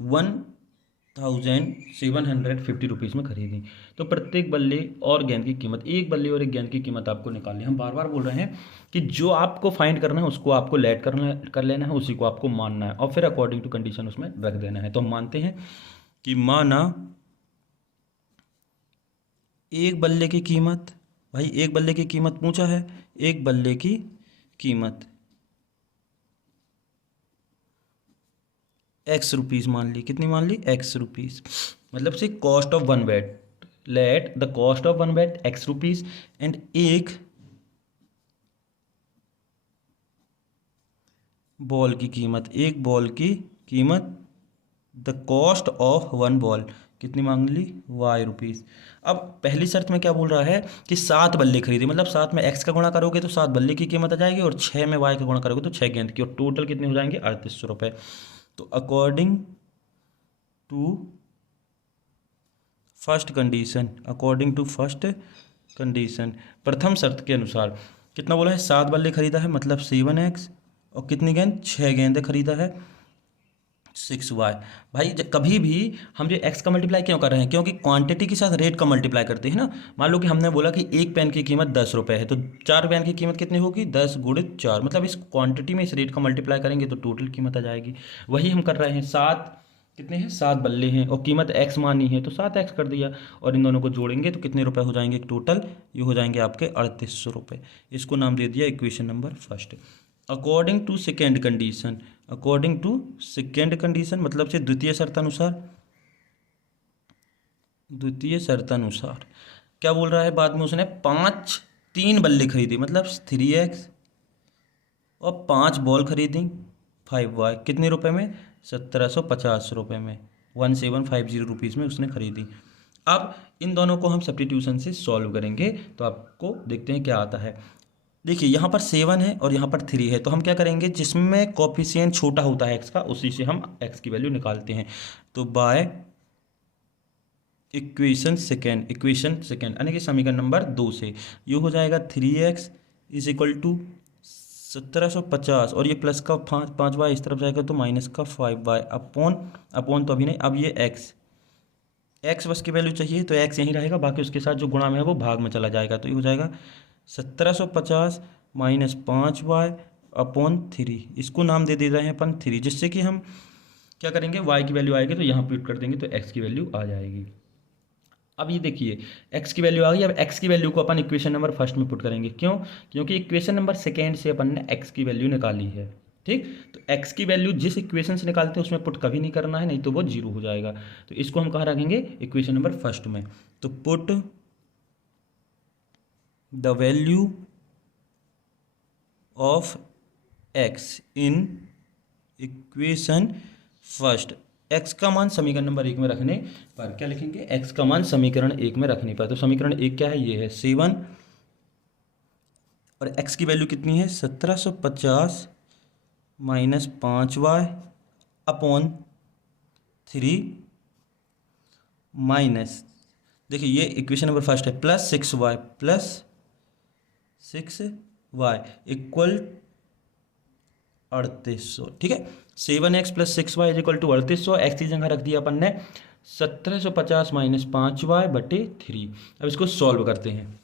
1750 में खरीदी। तो प्रत्येक बल्ले और गेंद की कीमत, एक बल्ले और एक गेंद की कीमत आपको निकालनी है। हम बार बार बोल रहे हैं कि जो आपको फाइंड करना है उसको आपको लेट कर लेना है, उसी को आपको मानना है और फिर अकॉर्डिंग टू कंडीशन उसमें रख देना है। तो हम मानते हैं कि माना एक बल्ले की कीमत, भाई एक बल्ले की कीमत पूछा है, एक बल्ले की कीमत एक्स रुपीज़ मान ली। कितनी मान ली? X rupees. मतलब से cost of one bat, let the cost of one bat x rupees and एक बॉल की कीमत, एक बॉल की कीमत the cost of one ball कितनी मांग ली? Y rupees. अब पहली शर्त में क्या बोल रहा है कि 7 बल्ले खरीदे, मतलब 7 में एक्स का गुणा करोगे तो 7 बल्ले की कीमत आ जाएगी और 6 में वाई का गुणा करोगे तो 6 गेंद की, और टोटल कितने हो जाएंगे? 3800 रुपये। तो अकॉर्डिंग टू फर्स्ट कंडीशन, प्रथम शर्त के अनुसार कितना बोला है? 7 बल्ले खरीदा है मतलब 7x, और कितनी गेंद? 6 गेंद खरीदा है 6y। भाई कभी भी हम जो x का मल्टीप्लाई क्यों कर रहे हैं? क्योंकि क्वांटिटी के साथ रेट का मल्टीप्लाई करते हैं ना। मान लो कि हमने बोला कि एक पेन की कीमत 10 रुपये है, तो 4 पेन की कीमत कितनी होगी? 10 गुणित 4, मतलब इस क्वांटिटी में इस रेट का मल्टीप्लाई करेंगे तो टोटल कीमत आ जाएगी। वही हम कर रहे हैं। 7 कितने हैं? 7 बल्ले हैं और कीमत x मानी है तो 7x कर दिया, और इन दोनों को जोड़ेंगे तो कितने रुपए हो जाएंगे टोटल? ये हो जाएंगे आपके 3800 रुपये। इसको नाम दे दिया equation number first. According to second condition मतलब से द्वितीय शर्तानुसार क्या बोल रहा है? बाद में उसने 3 बल्ले खरीदे मतलब 3x, और 5 बॉल खरीदी 5y। कितने रुपए में? 1750 रुपये में, 1750 रुपीज़ में उसने खरीदी। अब इन दोनों को हम सब्स्टिट्यूशन से सॉल्व करेंगे तो आपको देखते हैं क्या आता है। देखिए यहाँ पर 7 है और यहाँ पर 3 है, तो हम क्या करेंगे? जिसमें कोफिशिएंट छोटा होता है x का, उसी से हम x की वैल्यू निकालते हैं। तो बाय इक्वेशन सेकेंड यानी कि समीकरण नंबर 2 से ये हो जाएगा 3x इज इक्वल टू 1750, और ये प्लस का 5y इस तरफ जाएगा तो माइनस का 5y अपॉन तो अभी नहीं, अब ये x बस की वैल्यू चाहिए तो x यहीं रहेगा, बाकी उसके साथ जो गुणा में है वो भाग में चला जाएगा। तो ये हो जाएगा 1750 माइनस 5y अपॉन 3, इसको नाम दे रहे हैं अपन 3, जिससे कि हम क्या करेंगे? y की वैल्यू आएगी तो यहाँ पुट कर देंगे तो x की वैल्यू आ जाएगी। अब ये देखिए x की वैल्यू आ गई। अब x की वैल्यू को अपन इक्वेशन नंबर फर्स्ट में पुट करेंगे। क्यों? क्योंकि इक्वेशन नंबर सेकेंड से अपन ने x की वैल्यू निकाली है। ठीक, तो x की वैल्यू जिस इक्वेशन से निकालते हैं उसमें पुट कभी नहीं करना है, नहीं तो वो 0 हो जाएगा। तो इसको हम कहाँ रखेंगे? इक्वेशन नंबर फर्स्ट में। तो put the value of x in equation first. x का मान समीकरण नंबर 1 में रखने पर क्या लिखेंगे? x का मान समीकरण 1 में रखने पर, तो समीकरण 1 क्या है? ये है 7, और x की वैल्यू कितनी है? 1750 माइनस 5y अपॉन 3 माइनस, देखिए ये इक्वेशन नंबर फर्स्ट है, प्लस 6y इक्वल 3800। ठीक है, 7x plus 6y is equal to 3800। X की जगह रख दिया अपन ने 1750 माइनस 5y बटे 3। अब इसको सॉल्व करते हैं।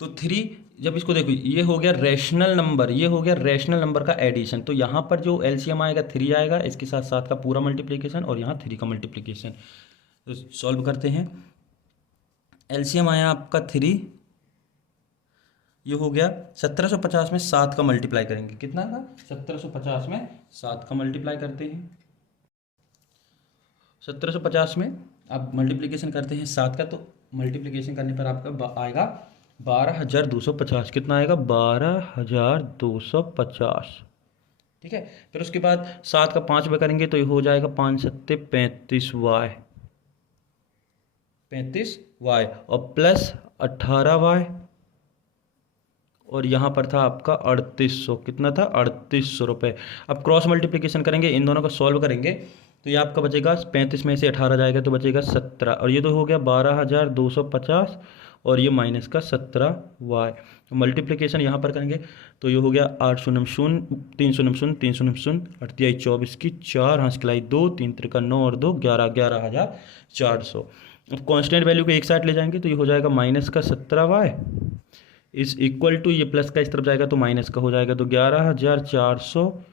तो 3 जब इसको देखो, ये हो गया रैशनल नंबर, ये हो गया रैशनल नंबर का एडिशन, तो यहाँ पर जो एलसीएम आएगा 3 आएगा, इसके साथ 7 का पूरा मल्टीप्लिकेशन और यहाँ 3 का मल्टीप्लिकेशन। तो सॉल्व करते हैं। एलसीएम आया आपका 3, ये हो गया 1750 में 7 का मल्टीप्लाई करेंगे, कितना था 1750 में 7 का मल्टीप्लाई करते हैं। 1750 में आप मल्टीप्लिकेशन करते हैं 7 का, तो मल्टीप्लिकेशन करने पर आपका आएगा 12,250। कितना आएगा 12,250। ठीक है, फिर उसके बाद 7 का 5 में करेंगे तो ये हो जाएगा 5 सत्ते 35y, 35y और प्लस 18y, और यहाँ पर था आपका 3800। कितना था 3800 रुपये। अब क्रॉस मल्टीप्लिकेशन करेंगे, इन दोनों को सॉल्व करेंगे, तो ये आपका बचेगा 35 में से 18 जाएगा तो बचेगा 17, और ये तो हो गया 12,250 और ये माइनस का 17y। मल्टीप्लिकेशन यहाँ पर करेंगे तो ये हो गया 8 शून्य शून्य 3 शून्य शून्य 3 शून्य शून्य 8 24 की 4 हंस खिलाई 2 3 त्रिका 9 और 2 11 11,400। अब कांस्टेंट वैल्यू को एक साइड ले जाएंगे तो ये हो जाएगा माइनस का 17y इज इक्वल टू, ये प्लस का इस तरफ जाएगा तो माइनस का हो जाएगा, तो 11,400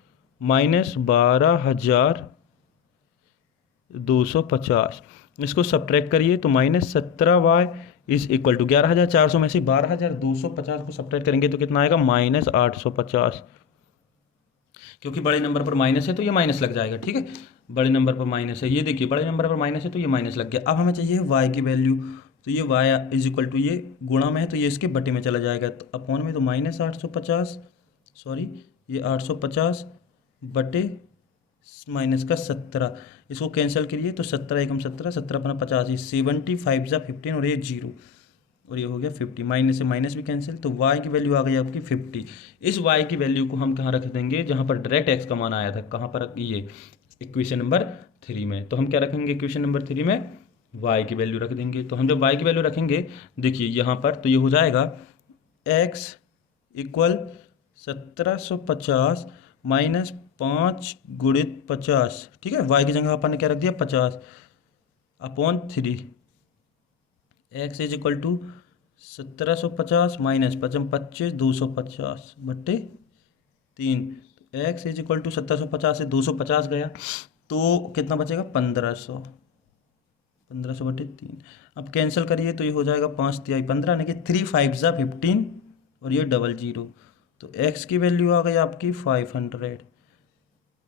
माइनस 12,250। इसको सब्ट्रैक्ट करिए तो minus 17y is equal to 11,400 में से 12,250 को सब्ट्रैक्ट करेंगे तो कितना आएगा माइनस 850। क्योंकि बड़े नंबर पर माइनस है तो ये माइनस लग जाएगा। ठीक है, बड़े नंबर पर माइनस है, ये देखिए बड़े नंबर पर माइनस है तो ये माइनस लग गया। अब हमें चाहिए y की वैल्यू, तो ये y इज इक्वल टू, ये गुणा में है तो ये इसके बटे में चला जाएगा, तो अपॉन में तो माइनस 850, सॉरी ये 850 बटे माइनस का 17, इसको कैंसिल करिए तो 17 एकम 17 17 अपना 50, 75 जा 15 और ये 0 और ये हो गया 50, माइनस से माइनस भी कैंसिल, तो y की वैल्यू आ गई आपकी 50। इस y की वैल्यू को हम कहाँ रख देंगे, जहाँ पर डायरेक्ट x का मान आया था, कहाँ पर, ये इक्वेशन नंबर 3 में। तो हम क्या रखेंगे इक्वेशन नंबर 3 में, y की वैल्यू रख देंगे। तो हम जब y की वैल्यू रखेंगे, देखिए यहाँ पर तो ये हो जाएगा x इक्वल 1750 माइनस 5 गुणित 50। ठीक है, y की जगह अपन ने क्या रख दिया 50 upon 3, x is equal to 1750 minus 25 250 बट्टे 3, x इज इक्वल टू 1750 से 250 गया तो कितना बचेगा 1500 बट्टे 3। अब कैंसिल करिए तो ये हो जाएगा 5 तिहाई 15 यानी कि 3 5 जा 15 और ये 00, तो x की वैल्यू आ गई आपकी 500।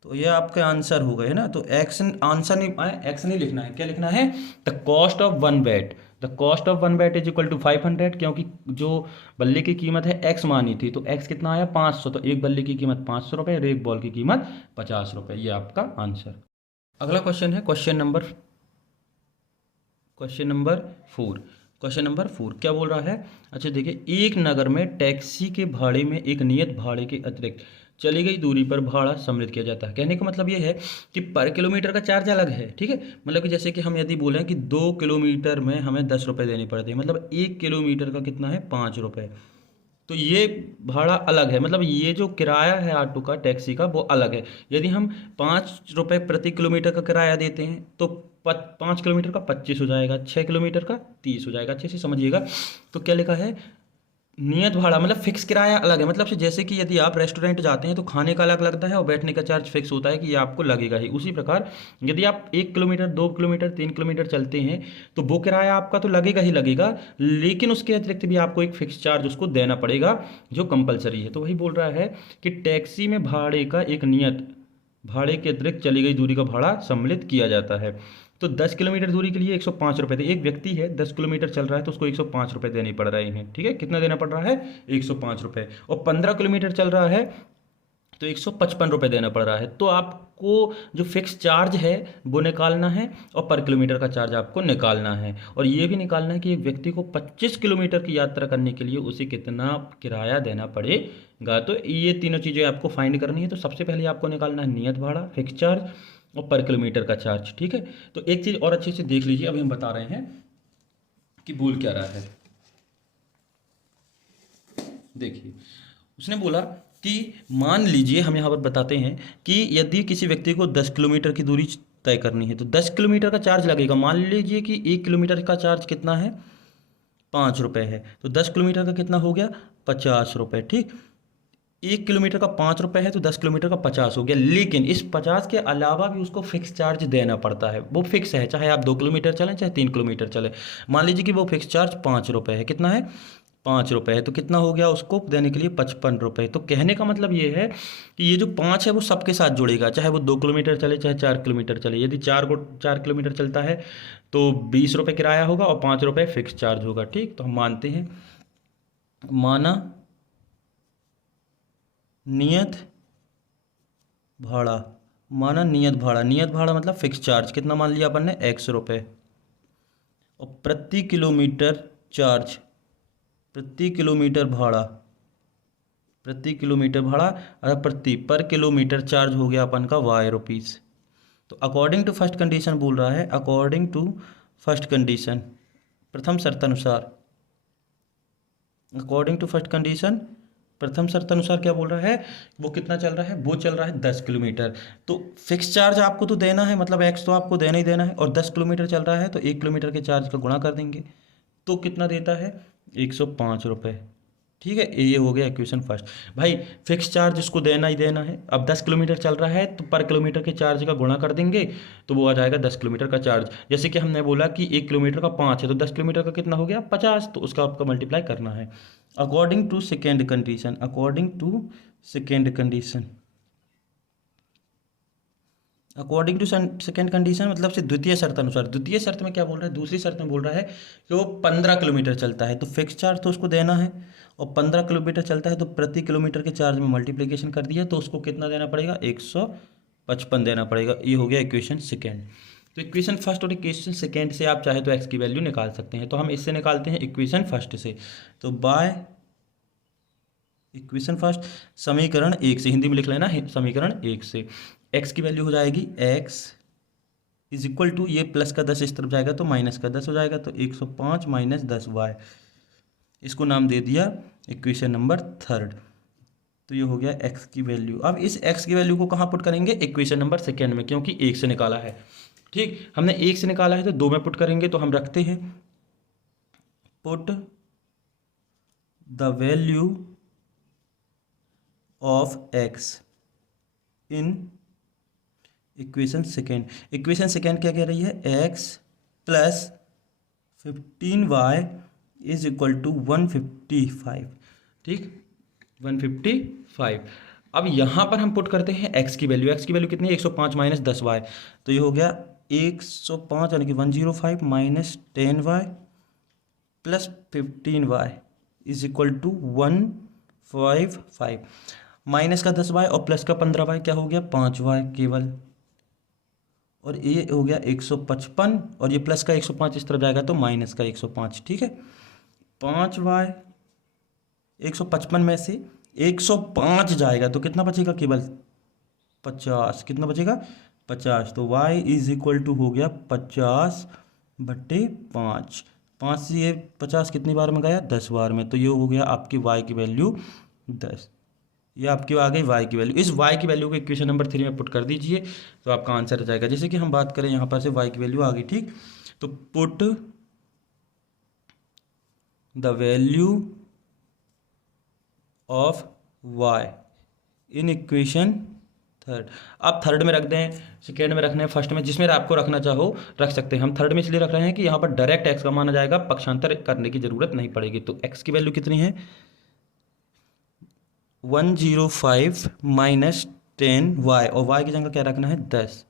तो ये आपका आंसर हो गए ना। तो x आंसर नहीं x नहीं लिखना है, क्या लिखना है, the cost of one bat, the cost of one bat is equal to 500, क्योंकि जो बल्ले की कीमत है x मानी थी तो x कितना आया 500, तो एक बल्ले की कीमत 500 रुपये और एक बॉल की कीमत 50 रुपये, ये आपका आंसर। अगला क्वेश्चन है क्वेश्चन नंबर 4। क्वेश्चन नंबर 4 क्या बोल रहा है, अच्छा देखिए, एक नगर में टैक्सी के भाड़े में एक नियत भाड़े के अतिरिक्त चली गई दूरी पर भाड़ा सम्मिलित किया जाता है। कहने का मतलब ये है कि पर किलोमीटर का चार्ज अलग है। ठीक है, मतलब कि जैसे कि हम यदि बोलें कि 2 किलोमीटर में हमें 10 रुपये देने पड़ते हैं, मतलब 1 किलोमीटर का कितना है 5 रुपये, तो ये भाड़ा अलग है। मतलब ये जो किराया है ऑटो का, टैक्सी का, वो अलग है। यदि हम 5 रुपये प्रति किलोमीटर का किराया देते हैं तो 5 किलोमीटर का 25 हो जाएगा, 6 किलोमीटर का 30 हो जाएगा। अच्छे से समझिएगा। तो क्या लिखा है, नियत भाड़ा मतलब फिक्स किराया अलग है। मतलब से जैसे कि यदि आप रेस्टोरेंट जाते हैं तो खाने का अलग लगता है और बैठने का चार्ज फिक्स होता है कि ये आपको लगेगा ही। उसी प्रकार यदि आप 1 किलोमीटर 2 किलोमीटर 3 किलोमीटर चलते हैं तो वो किराया आपका तो लगेगा ही लगेगा, लेकिन उसके अतिरिक्त भी आपको एक फिक्स चार्ज उसको देना पड़ेगा जो कंपलसरी है। तो वही बोल रहा है कि टैक्सी में भाड़े का एक नियत भाड़े के अतिरिक्त चली गई दूरी का भाड़ा सम्मिलित किया जाता है। तो 10 किलोमीटर दूरी के लिए 105 रुपये थे। एक व्यक्ति है 10 किलोमीटर चल रहा है तो उसको 105 रुपये देने पड़ रहे हैं। ठीक है, कितना देना पड़ रहा है 105 रुपये। और 15 किलोमीटर चल रहा है तो 155 रुपये देना पड़ रहा है। तो आपको जो फिक्स चार्ज है वो निकालना है और पर किलोमीटर का चार्ज आपको निकालना है। और ये भी निकालना है कि एक व्यक्ति को 25 किलोमीटर की यात्रा करने के लिए उसे कितना किराया देना पड़ेगा। तो ये तीनों चीज़ें आपको फाइंड करनी है। तो सबसे पहले आपको निकालना है नियत भाड़ा, फिक्स चार्ज और पर किलोमीटर का चार्ज। ठीक है, तो एक चीज़ और अच्छे से देख लीजिए, अभी हम बता रहे हैं कि बोल क्या रहा है। देखिए, उसने बोला कि मान लीजिए, हम यहाँ पर बताते हैं कि यदि किसी व्यक्ति को 10 किलोमीटर की दूरी तय करनी है तो 10 किलोमीटर का चार्ज लगेगा। मान लीजिए कि 1 किलोमीटर का चार्ज कितना है 5 रुपये है, तो 10 किलोमीटर का कितना हो गया? 50 रुपये। ठीक, 1 किलोमीटर का 5 रुपये है तो 10 किलोमीटर का 50 हो गया। लेकिन इस 50 के अलावा भी उसको फिक्स चार्ज देना पड़ता है, वो फिक्स है, चाहे आप 2 किलोमीटर चलें चाहे 3 किलोमीटर चलें। मान लीजिए कि वो फिक्स चार्ज 5 रुपये है। कितना है? 5 रुपये है, तो कितना हो गया उसको देने के लिए? 55 रुपये। तो कहने का मतलब ये है कि ये जो 5 है वो सबके साथ जुड़ेगा, चाहे वो 2 किलोमीटर चले चाहे 4 किलोमीटर चले। यदि 4 किलोमीटर चलता है तो 20 रुपये किराया होगा और 5 रुपये फिक्स चार्ज होगा। ठीक, तो हम मानते हैं, माना नियत भाड़ा, माना नियत भाड़ा, नियत भाड़ा मतलब फिक्स चार्ज कितना मान लिया अपन ने? ₹X। और प्रति किलोमीटर चार्ज, प्रति किलोमीटर भाड़ा, प्रति किलोमीटर भाड़ा प्रति पर किलोमीटर चार्ज हो गया अपन का ₹Y। तो अकॉर्डिंग टू फर्स्ट कंडीशन बोल रहा है, अकॉर्डिंग टू फर्स्ट कंडीशन, प्रथम शर्तानुसार, अकॉर्डिंग टू फर्स्ट कंडीशन प्रथम शर्तानुसार क्या बोल रहा है? वो कितना चल रहा है? वो चल रहा है 10 किलोमीटर। तो फिक्स चार्ज आपको तो देना है, मतलब X तो आपको देना ही देना है, और 10 किलोमीटर चल रहा है तो 1 किलोमीटर के चार्ज का गुणा कर देंगे तो कितना देता है? ₹105। ठीक है, ये हो गया इक्वेशन फर्स्ट। भाई फिक्स चार्ज इसको देना ही देना है। अब 10 किलोमीटर चल रहा है तो पर किलोमीटर के चार्ज का गुणा कर देंगे तो वो आ जाएगा 10 किलोमीटर का चार्ज। जैसे कि हमने बोला कि 1 किलोमीटर का 5 है तो 10 किलोमीटर का कितना हो गया? 50, तो उसका आपका मल्टीप्लाई करना है। According to second condition, according to second condition, according to second condition मतलब से द्वितीय शर्त अनुसार। द्वितीय शर्त में क्या बोल रहा है? दूसरी शर्त में बोल रहा है कि वो 15 किलोमीटर चलता है तो फिक्स चार्ज तो उसको देना है, और 15 किलोमीटर चलता है तो प्रति किलोमीटर के चार्ज में मल्टीप्लिकेशन कर दिया तो उसको कितना देना पड़ेगा? 155 देना पड़ेगा। ये हो गया इक्वेशन सेकेंड। तो इक्वेशन फर्स्ट और इक्वेशन सेकेंड से आप चाहे तो एक्स की वैल्यू निकाल सकते हैं। तो हम इससे निकालते हैं इक्वेशन फर्स्ट से। तो बाय इक्वेशन फर्स्ट, समीकरण 1 से, हिंदी में लिख लेना है, समीकरण 1 से एक्स की वैल्यू हो जाएगी x इज इक्वल टू, ये प्लस का 10 इस तरफ जाएगा तो माइनस का 10 हो जाएगा, तो 105 माइनस 10y, इसको नाम दे दिया इक्वेशन नंबर थर्ड। तो ये हो गया x की वैल्यू। अब इस x की वैल्यू को कहाँ पुट करेंगे? इक्वेशन नंबर सेकेंड में, क्योंकि 1 से निकाला है। ठीक, हमने 1 से निकाला है तो 2 में पुट करेंगे, तो हम रखते हैं put the value of x in equation second. Equation second क्या कह रही है? x plus 15y is equal to 155। ठीक, 155। अब यहाँ पर हम पुट करते हैं x की वैल्यू। x की वैल्यू कितनी है? 105 माइनस 10y, तो ये हो गया 105 यानी कि 105 minus 10y plus 15y is equal to 155। Minus का 10y और प्लस का 15y क्या हो गया? 5y केवल, और ये हो गया 155, और ये प्लस का 105 इस तरफ जाएगा तो माइनस का 105। ठीक है, 5y 155 में से 105 जाएगा तो कितना बचेगा? केवल 50। कितना बचेगा? 50। तो y इज इक्वल टू हो गया 50/5। 5 से ये 50 कितनी बार में गया? 10 बार में, तो ये हो गया आपकी y की वैल्यू 10। ये आपकी आ गई y की वैल्यू। इस y की वैल्यू को इक्वेशन नंबर 3 में पुट कर दीजिए तो आपका आंसर आ जाएगा। जैसे कि हम बात करें यहाँ पर से y की वैल्यू आ गई। ठीक, तो put the value of y in equation third. आप थर्ड में रख दें, सेकेंड में रखना है, फर्स्ट में, जिसमें आपको रखना चाहो रख सकते हैं। हम थर्ड में इसलिए रख रहे हैं कि यहाँ पर डायरेक्ट x का माना जाएगा, पक्षांतर करने की जरूरत नहीं पड़ेगी। तो x की वैल्यू कितनी है? 105 माइनस 10y, और y की जगह क्या रखना है? 10।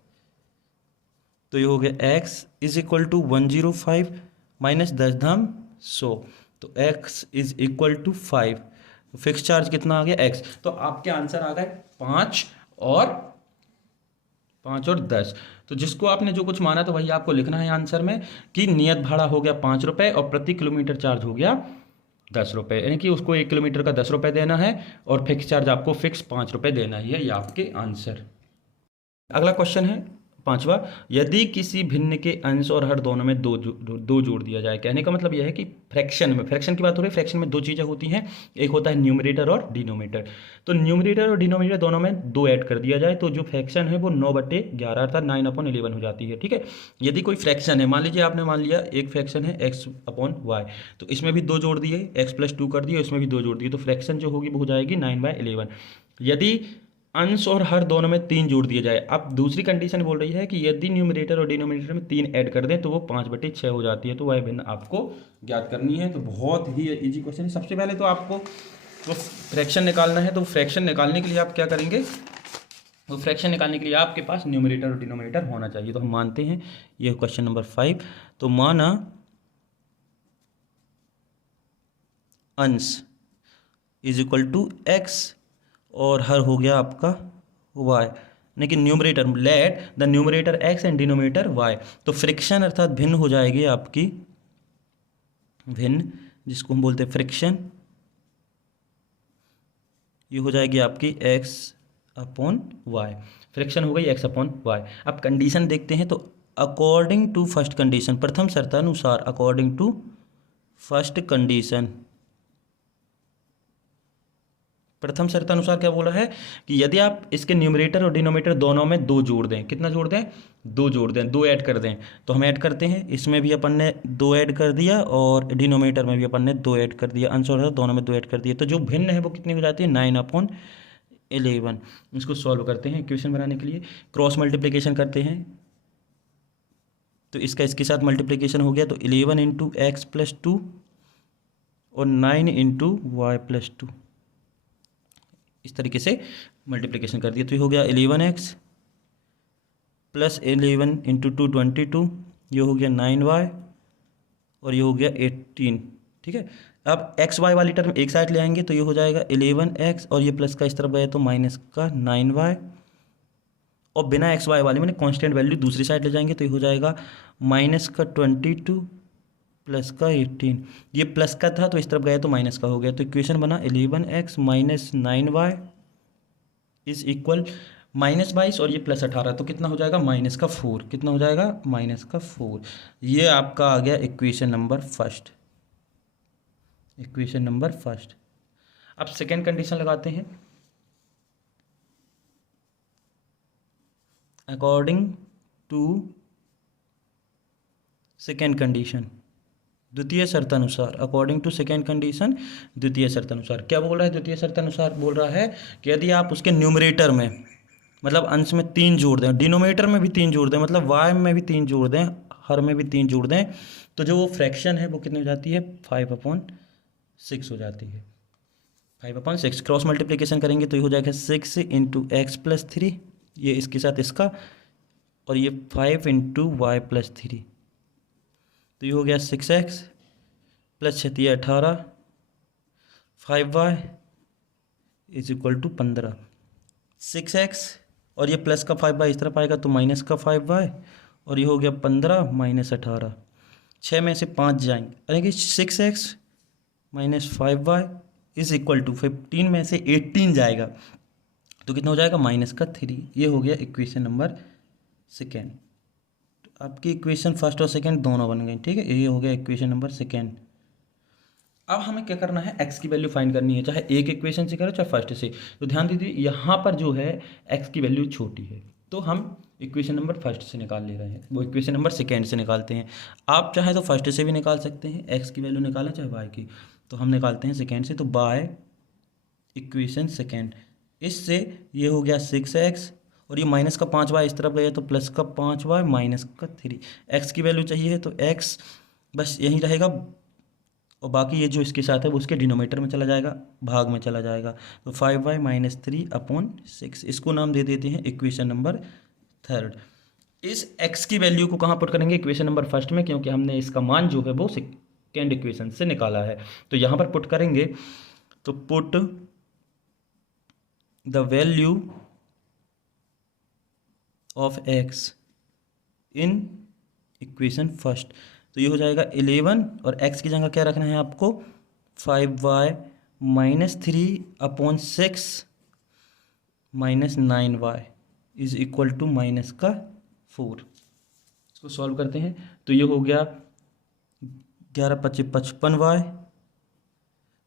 तो ये हो गया x is equal to 105 minus 10 धाम 100, तो x is equal to 5। Fix charge कितना आ गया? x। तो आपके आंसर आ गए 5 और 10। तो जिसको आपने जो कुछ माना तो वही आपको लिखना है आंसर में, कि नियत भाड़ा हो गया 5 रुपये और प्रति किलोमीटर चार्ज हो गया 10 रुपये, यानी कि उसको 1 किलोमीटर का 10 रुपये देना है और फिक्स चार्ज आपको फिक्स 5 रुपये देना ही है। ये आपके आंसर। अगला क्वेश्चन है 5वां, यदि किसी भिन्न के अंश और हर दोनों में दो जोड़ दिया जाए। कहने का मतलब यह है कि फ्रैक्शन की बात हो रही है। फ्रैक्शन में दो चीज़ें होती हैं, एक होता है न्यूमरेटर और डिनोमिनेटर। तो न्यूमरेटर और डिनोमिनेटर दोनों में 2 ऐड कर दिया जाए तो जो फ्रैक्शन है वो 9/11 अर्थात 9/11 हो जाती है। ठीक है, यदि कोई फ्रैक्शन है, मान लीजिए आपने मान लिया एक फ्रैक्शन है x/y, तो इसमें भी 2 जोड़ दिए, x+2 कर दिए, इसमें भी 2 जोड़ दिए, तो फ्रैक्शन जो होगी वो हो जाएगी 9/11। यदि अंश और हर दोनों में 3 जोड़ दिए जाए, अब दूसरी कंडीशन बोल रही है कि यदि न्यूमरेटर और डिनोमिनेटर में 3 ऐड कर दें तो वो 5/6 हो जाती है। तो वह भिन्न आपको ज्ञात करनी है। तो बहुत ही इजी क्वेश्चन है। सबसे पहले तो आपको तो फ्रैक्शन निकालना है। तो फ्रैक्शन निकालने के लिए आप क्या करेंगे, तो फ्रैक्शन निकालने के लिए आपके पास न्यूमरेटर और डिनोमिनेटर होना चाहिए। तो हम मानते हैं ये क्वेश्चन नंबर 5। तो माना अंश इज इक्वल टू x और हर हो गया आपका y, लेकिन numerator let the numerator x and denominator y। तो फ्रिक्शन अर्थात भिन्न हो जाएगी आपकी, भिन्न जिसको हम बोलते हैं फ्रिक्शन, ये हो जाएगी आपकी x/y। फ्रिक्शन हो गई x/y। अब कंडीशन देखते हैं। तो अकॉर्डिंग टू फर्स्ट कंडीशन, प्रथम शर्तानुसार, अकॉर्डिंग टू फर्स्ट कंडीशन, प्रथम शर्तानुसार क्या बोला है कि यदि आप इसके न्यूमरेटर और डिनोमिनेटर दोनों में 2 जोड़ दें, कितना जोड़ दें, 2 जोड़ दें, 2 ऐड कर दें, तो हम ऐड करते हैं। इसमें भी अपन ने 2 ऐड कर दिया और डिनोमिनेटर में भी अपन ने 2 ऐड कर दिया, अंश और दोनों में 2 ऐड कर दिया। तो जो भिन्न है वो कितनी हो जाती है, 9/11। इसको सॉल्व करते हैं इक्वेशन बनाने के लिए, क्रॉस मल्टीप्लिकेशन करते हैं। तो इसका इसके साथ मल्टीप्लिकेशन हो गया, तो 11 × x+2 और 9 × y+2, इस तरीके से मल्टीप्लिकेशन कर दिया। तो ये हो गया 11x + 11 × 2 22, ये हो गया 9y और ये हो गया 18। ठीक है, अब एक्स वाई वाली टर्म एक साइड ले आएंगे तो ये हो जाएगा 11x और ये प्लस का इस तरफ गया तो माइनस का 9y, और बिना एक्स वाई वाली मैंने कांस्टेंट वैल्यू दूसरी साइड ले जाएंगे तो ये हो जाएगा माइनस का 22 प्लस का 18। ये प्लस का था तो इस तरफ गया तो माइनस का हो गया। तो इक्वेशन बना 11x - 9y इज इक्वल -22 और ये +18, तो कितना हो जाएगा, -4। कितना हो जाएगा, -4। ये आपका आ गया equation number first, equation number first. अब सेकेंड कंडीशन लगाते हैं। अकॉर्डिंग टू सेकेंड कंडीशन, द्वितीय शर्तानुसार, अकॉर्डिंग टू सेकेंड कंडीशन द्वितीय शर्तानुसार क्या बोल रहा है, द्वितीय शर्तानुसार बोल रहा है कि यदि आप उसके न्यूमरेटर में मतलब अंश में 3 जोड़ दें, डिनोमिनेटर में भी 3 जोड़ दें, मतलब y में भी 3 जोड़ दें, हर में भी 3 जोड़ दें, तो जो वो फ्रैक्शन है वो कितनी हो जाती है, 5/6 हो जाती है। 5/6 क्रॉस मल्टीप्लिकेशन करेंगे तो ये हो जाएगा 6 × x+3, ये इसके साथ इसका, और ये 5 × y+3, तो ये हो गया 6x + 6 18, 5y = 15। 6x और ये प्लस का 5y इस तरफ आएगा तो माइनस का 5y, और ये हो गया 15 - 18, 6 में से 5 जाएंगे, यानी कि 6x - 5y = 15 में से 18 जाएगा तो कितना हो जाएगा, -3। ये हो गया इक्वेशन नंबर सेकेंड। तो आपकी इक्वेशन फर्स्ट और सेकेंड दोनों बन गई। ठीक है, ये हो गया इक्वेशन नंबर सेकेंड। अब हमें क्या करना है, x की वैल्यू फाइंड करनी है, चाहे एक इक्वेशन से करो चाहे फर्स्ट से। तो ध्यान दीजिए यहाँ पर जो है x की वैल्यू छोटी है तो हम इक्वेशन नंबर फर्स्ट से निकाल ले रहे हैं, वो इक्वेशन नंबर सेकेंड से निकालते हैं। आप चाहे तो फर्स्ट से भी निकाल सकते हैं, x की वैल्यू निकालें चाहे y की, तो हम निकालते हैं सेकेंड से। तो बाय इक्वेशन सेकेंड, इससे ये हो गया 6x और ये माइनस का 5y इस तरफ गया तो प्लस का 5y माइनस का 3। x की वैल्यू चाहिए है तो x बस यहीं रहेगा और बाकी ये जो इसके साथ है वो उसके डिनोमिनेटर में चला जाएगा, भाग में चला जाएगा। तो 5y - 3/6, इसको नाम दे देते हैं इक्वेशन नंबर थर्ड। इस x की वैल्यू को कहाँ पुट करेंगे, इक्वेशन नंबर फर्स्ट में, क्योंकि हमने इसका मान जो है वो सेकेंड इक्वेशन से निकाला है। तो यहाँ पर पुट करेंगे तो put the value of x in equation first, तो ये हो जाएगा 11 और x की जगह क्या रखना है आपको, 5y - 3/6 - 9y = -5। 4। इसको सॉल्व करते हैं तो ये हो गया 11 × 25 55 वाई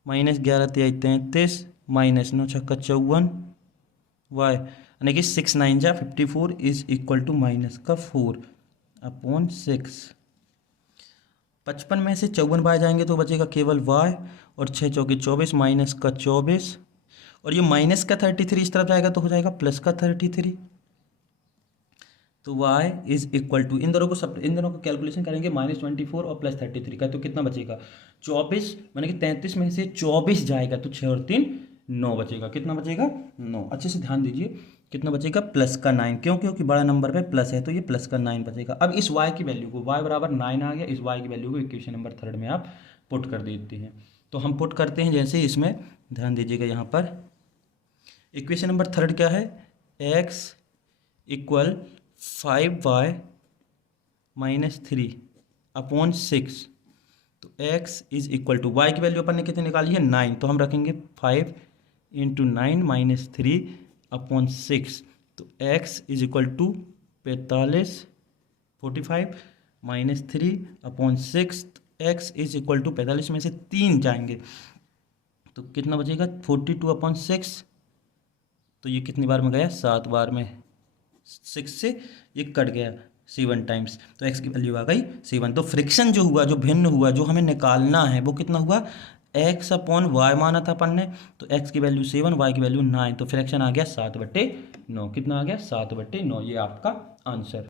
माइनस 11 × 23 33 माइनस 9 × 6 = 54 वाई, यानी कि 6 × 9 = 54 इज इक्वल टू माइनस का 4/6। 55 में से 54 बाहर जाएंगे तो बचेगा केवल वाई, और 6 × 4 = 24 माइनस का 24, और ये माइनस का 33 इस तरफ जाएगा तो हो जाएगा प्लस का 33। तो y इज इक्वल टू इन दोनों को कैलकुलेशन करेंगे -24 और +33 का, तो कितना बचेगा 24, माने कि 33 में से 24 जाएगा तो 6 और 3 9 बचेगा। कितना बचेगा 9। अच्छे से ध्यान दीजिए कितना बचेगा प्लस का 9, क्यों क्योंकि बड़ा नंबर पे प्लस है तो ये प्लस का 9 बचेगा। अब इस y की वैल्यू को y बराबर 9 आ गया, इस y की वैल्यू को इक्वेशन नंबर 3 में आप पुट कर देते हैं। तो हम पुट करते हैं जैसे इसमें ध्यान दीजिएगा, यहाँ पर इक्वेशन नंबर 3 क्या है, x इक्वल 5y - 3/6। तो x is equal to y की वैल्यू अपन ने कितनी निकाली है 9, तो हम रखेंगे 5 × 9 - 3/6। तो x is equal to 45 -3/6। x is equal to 45 में से 3 जाएंगे तो कितना बचेगा 42/6। तो ये कितनी बार में गया 7 बार में, 6 से ये कट गया 7 टाइम्स, तो x की वैल्यू आ गई 7। तो फ्रिक्शन जो हुआ, जो भिन्न हुआ, जो हमें निकालना है वो कितना हुआ x/y माना था अपन ने, तो x की वैल्यू 7, y की वैल्यू 9, तो फ्रैक्शन आ गया 7/9। कितना आ गया 7/9, ये आपका आंसर।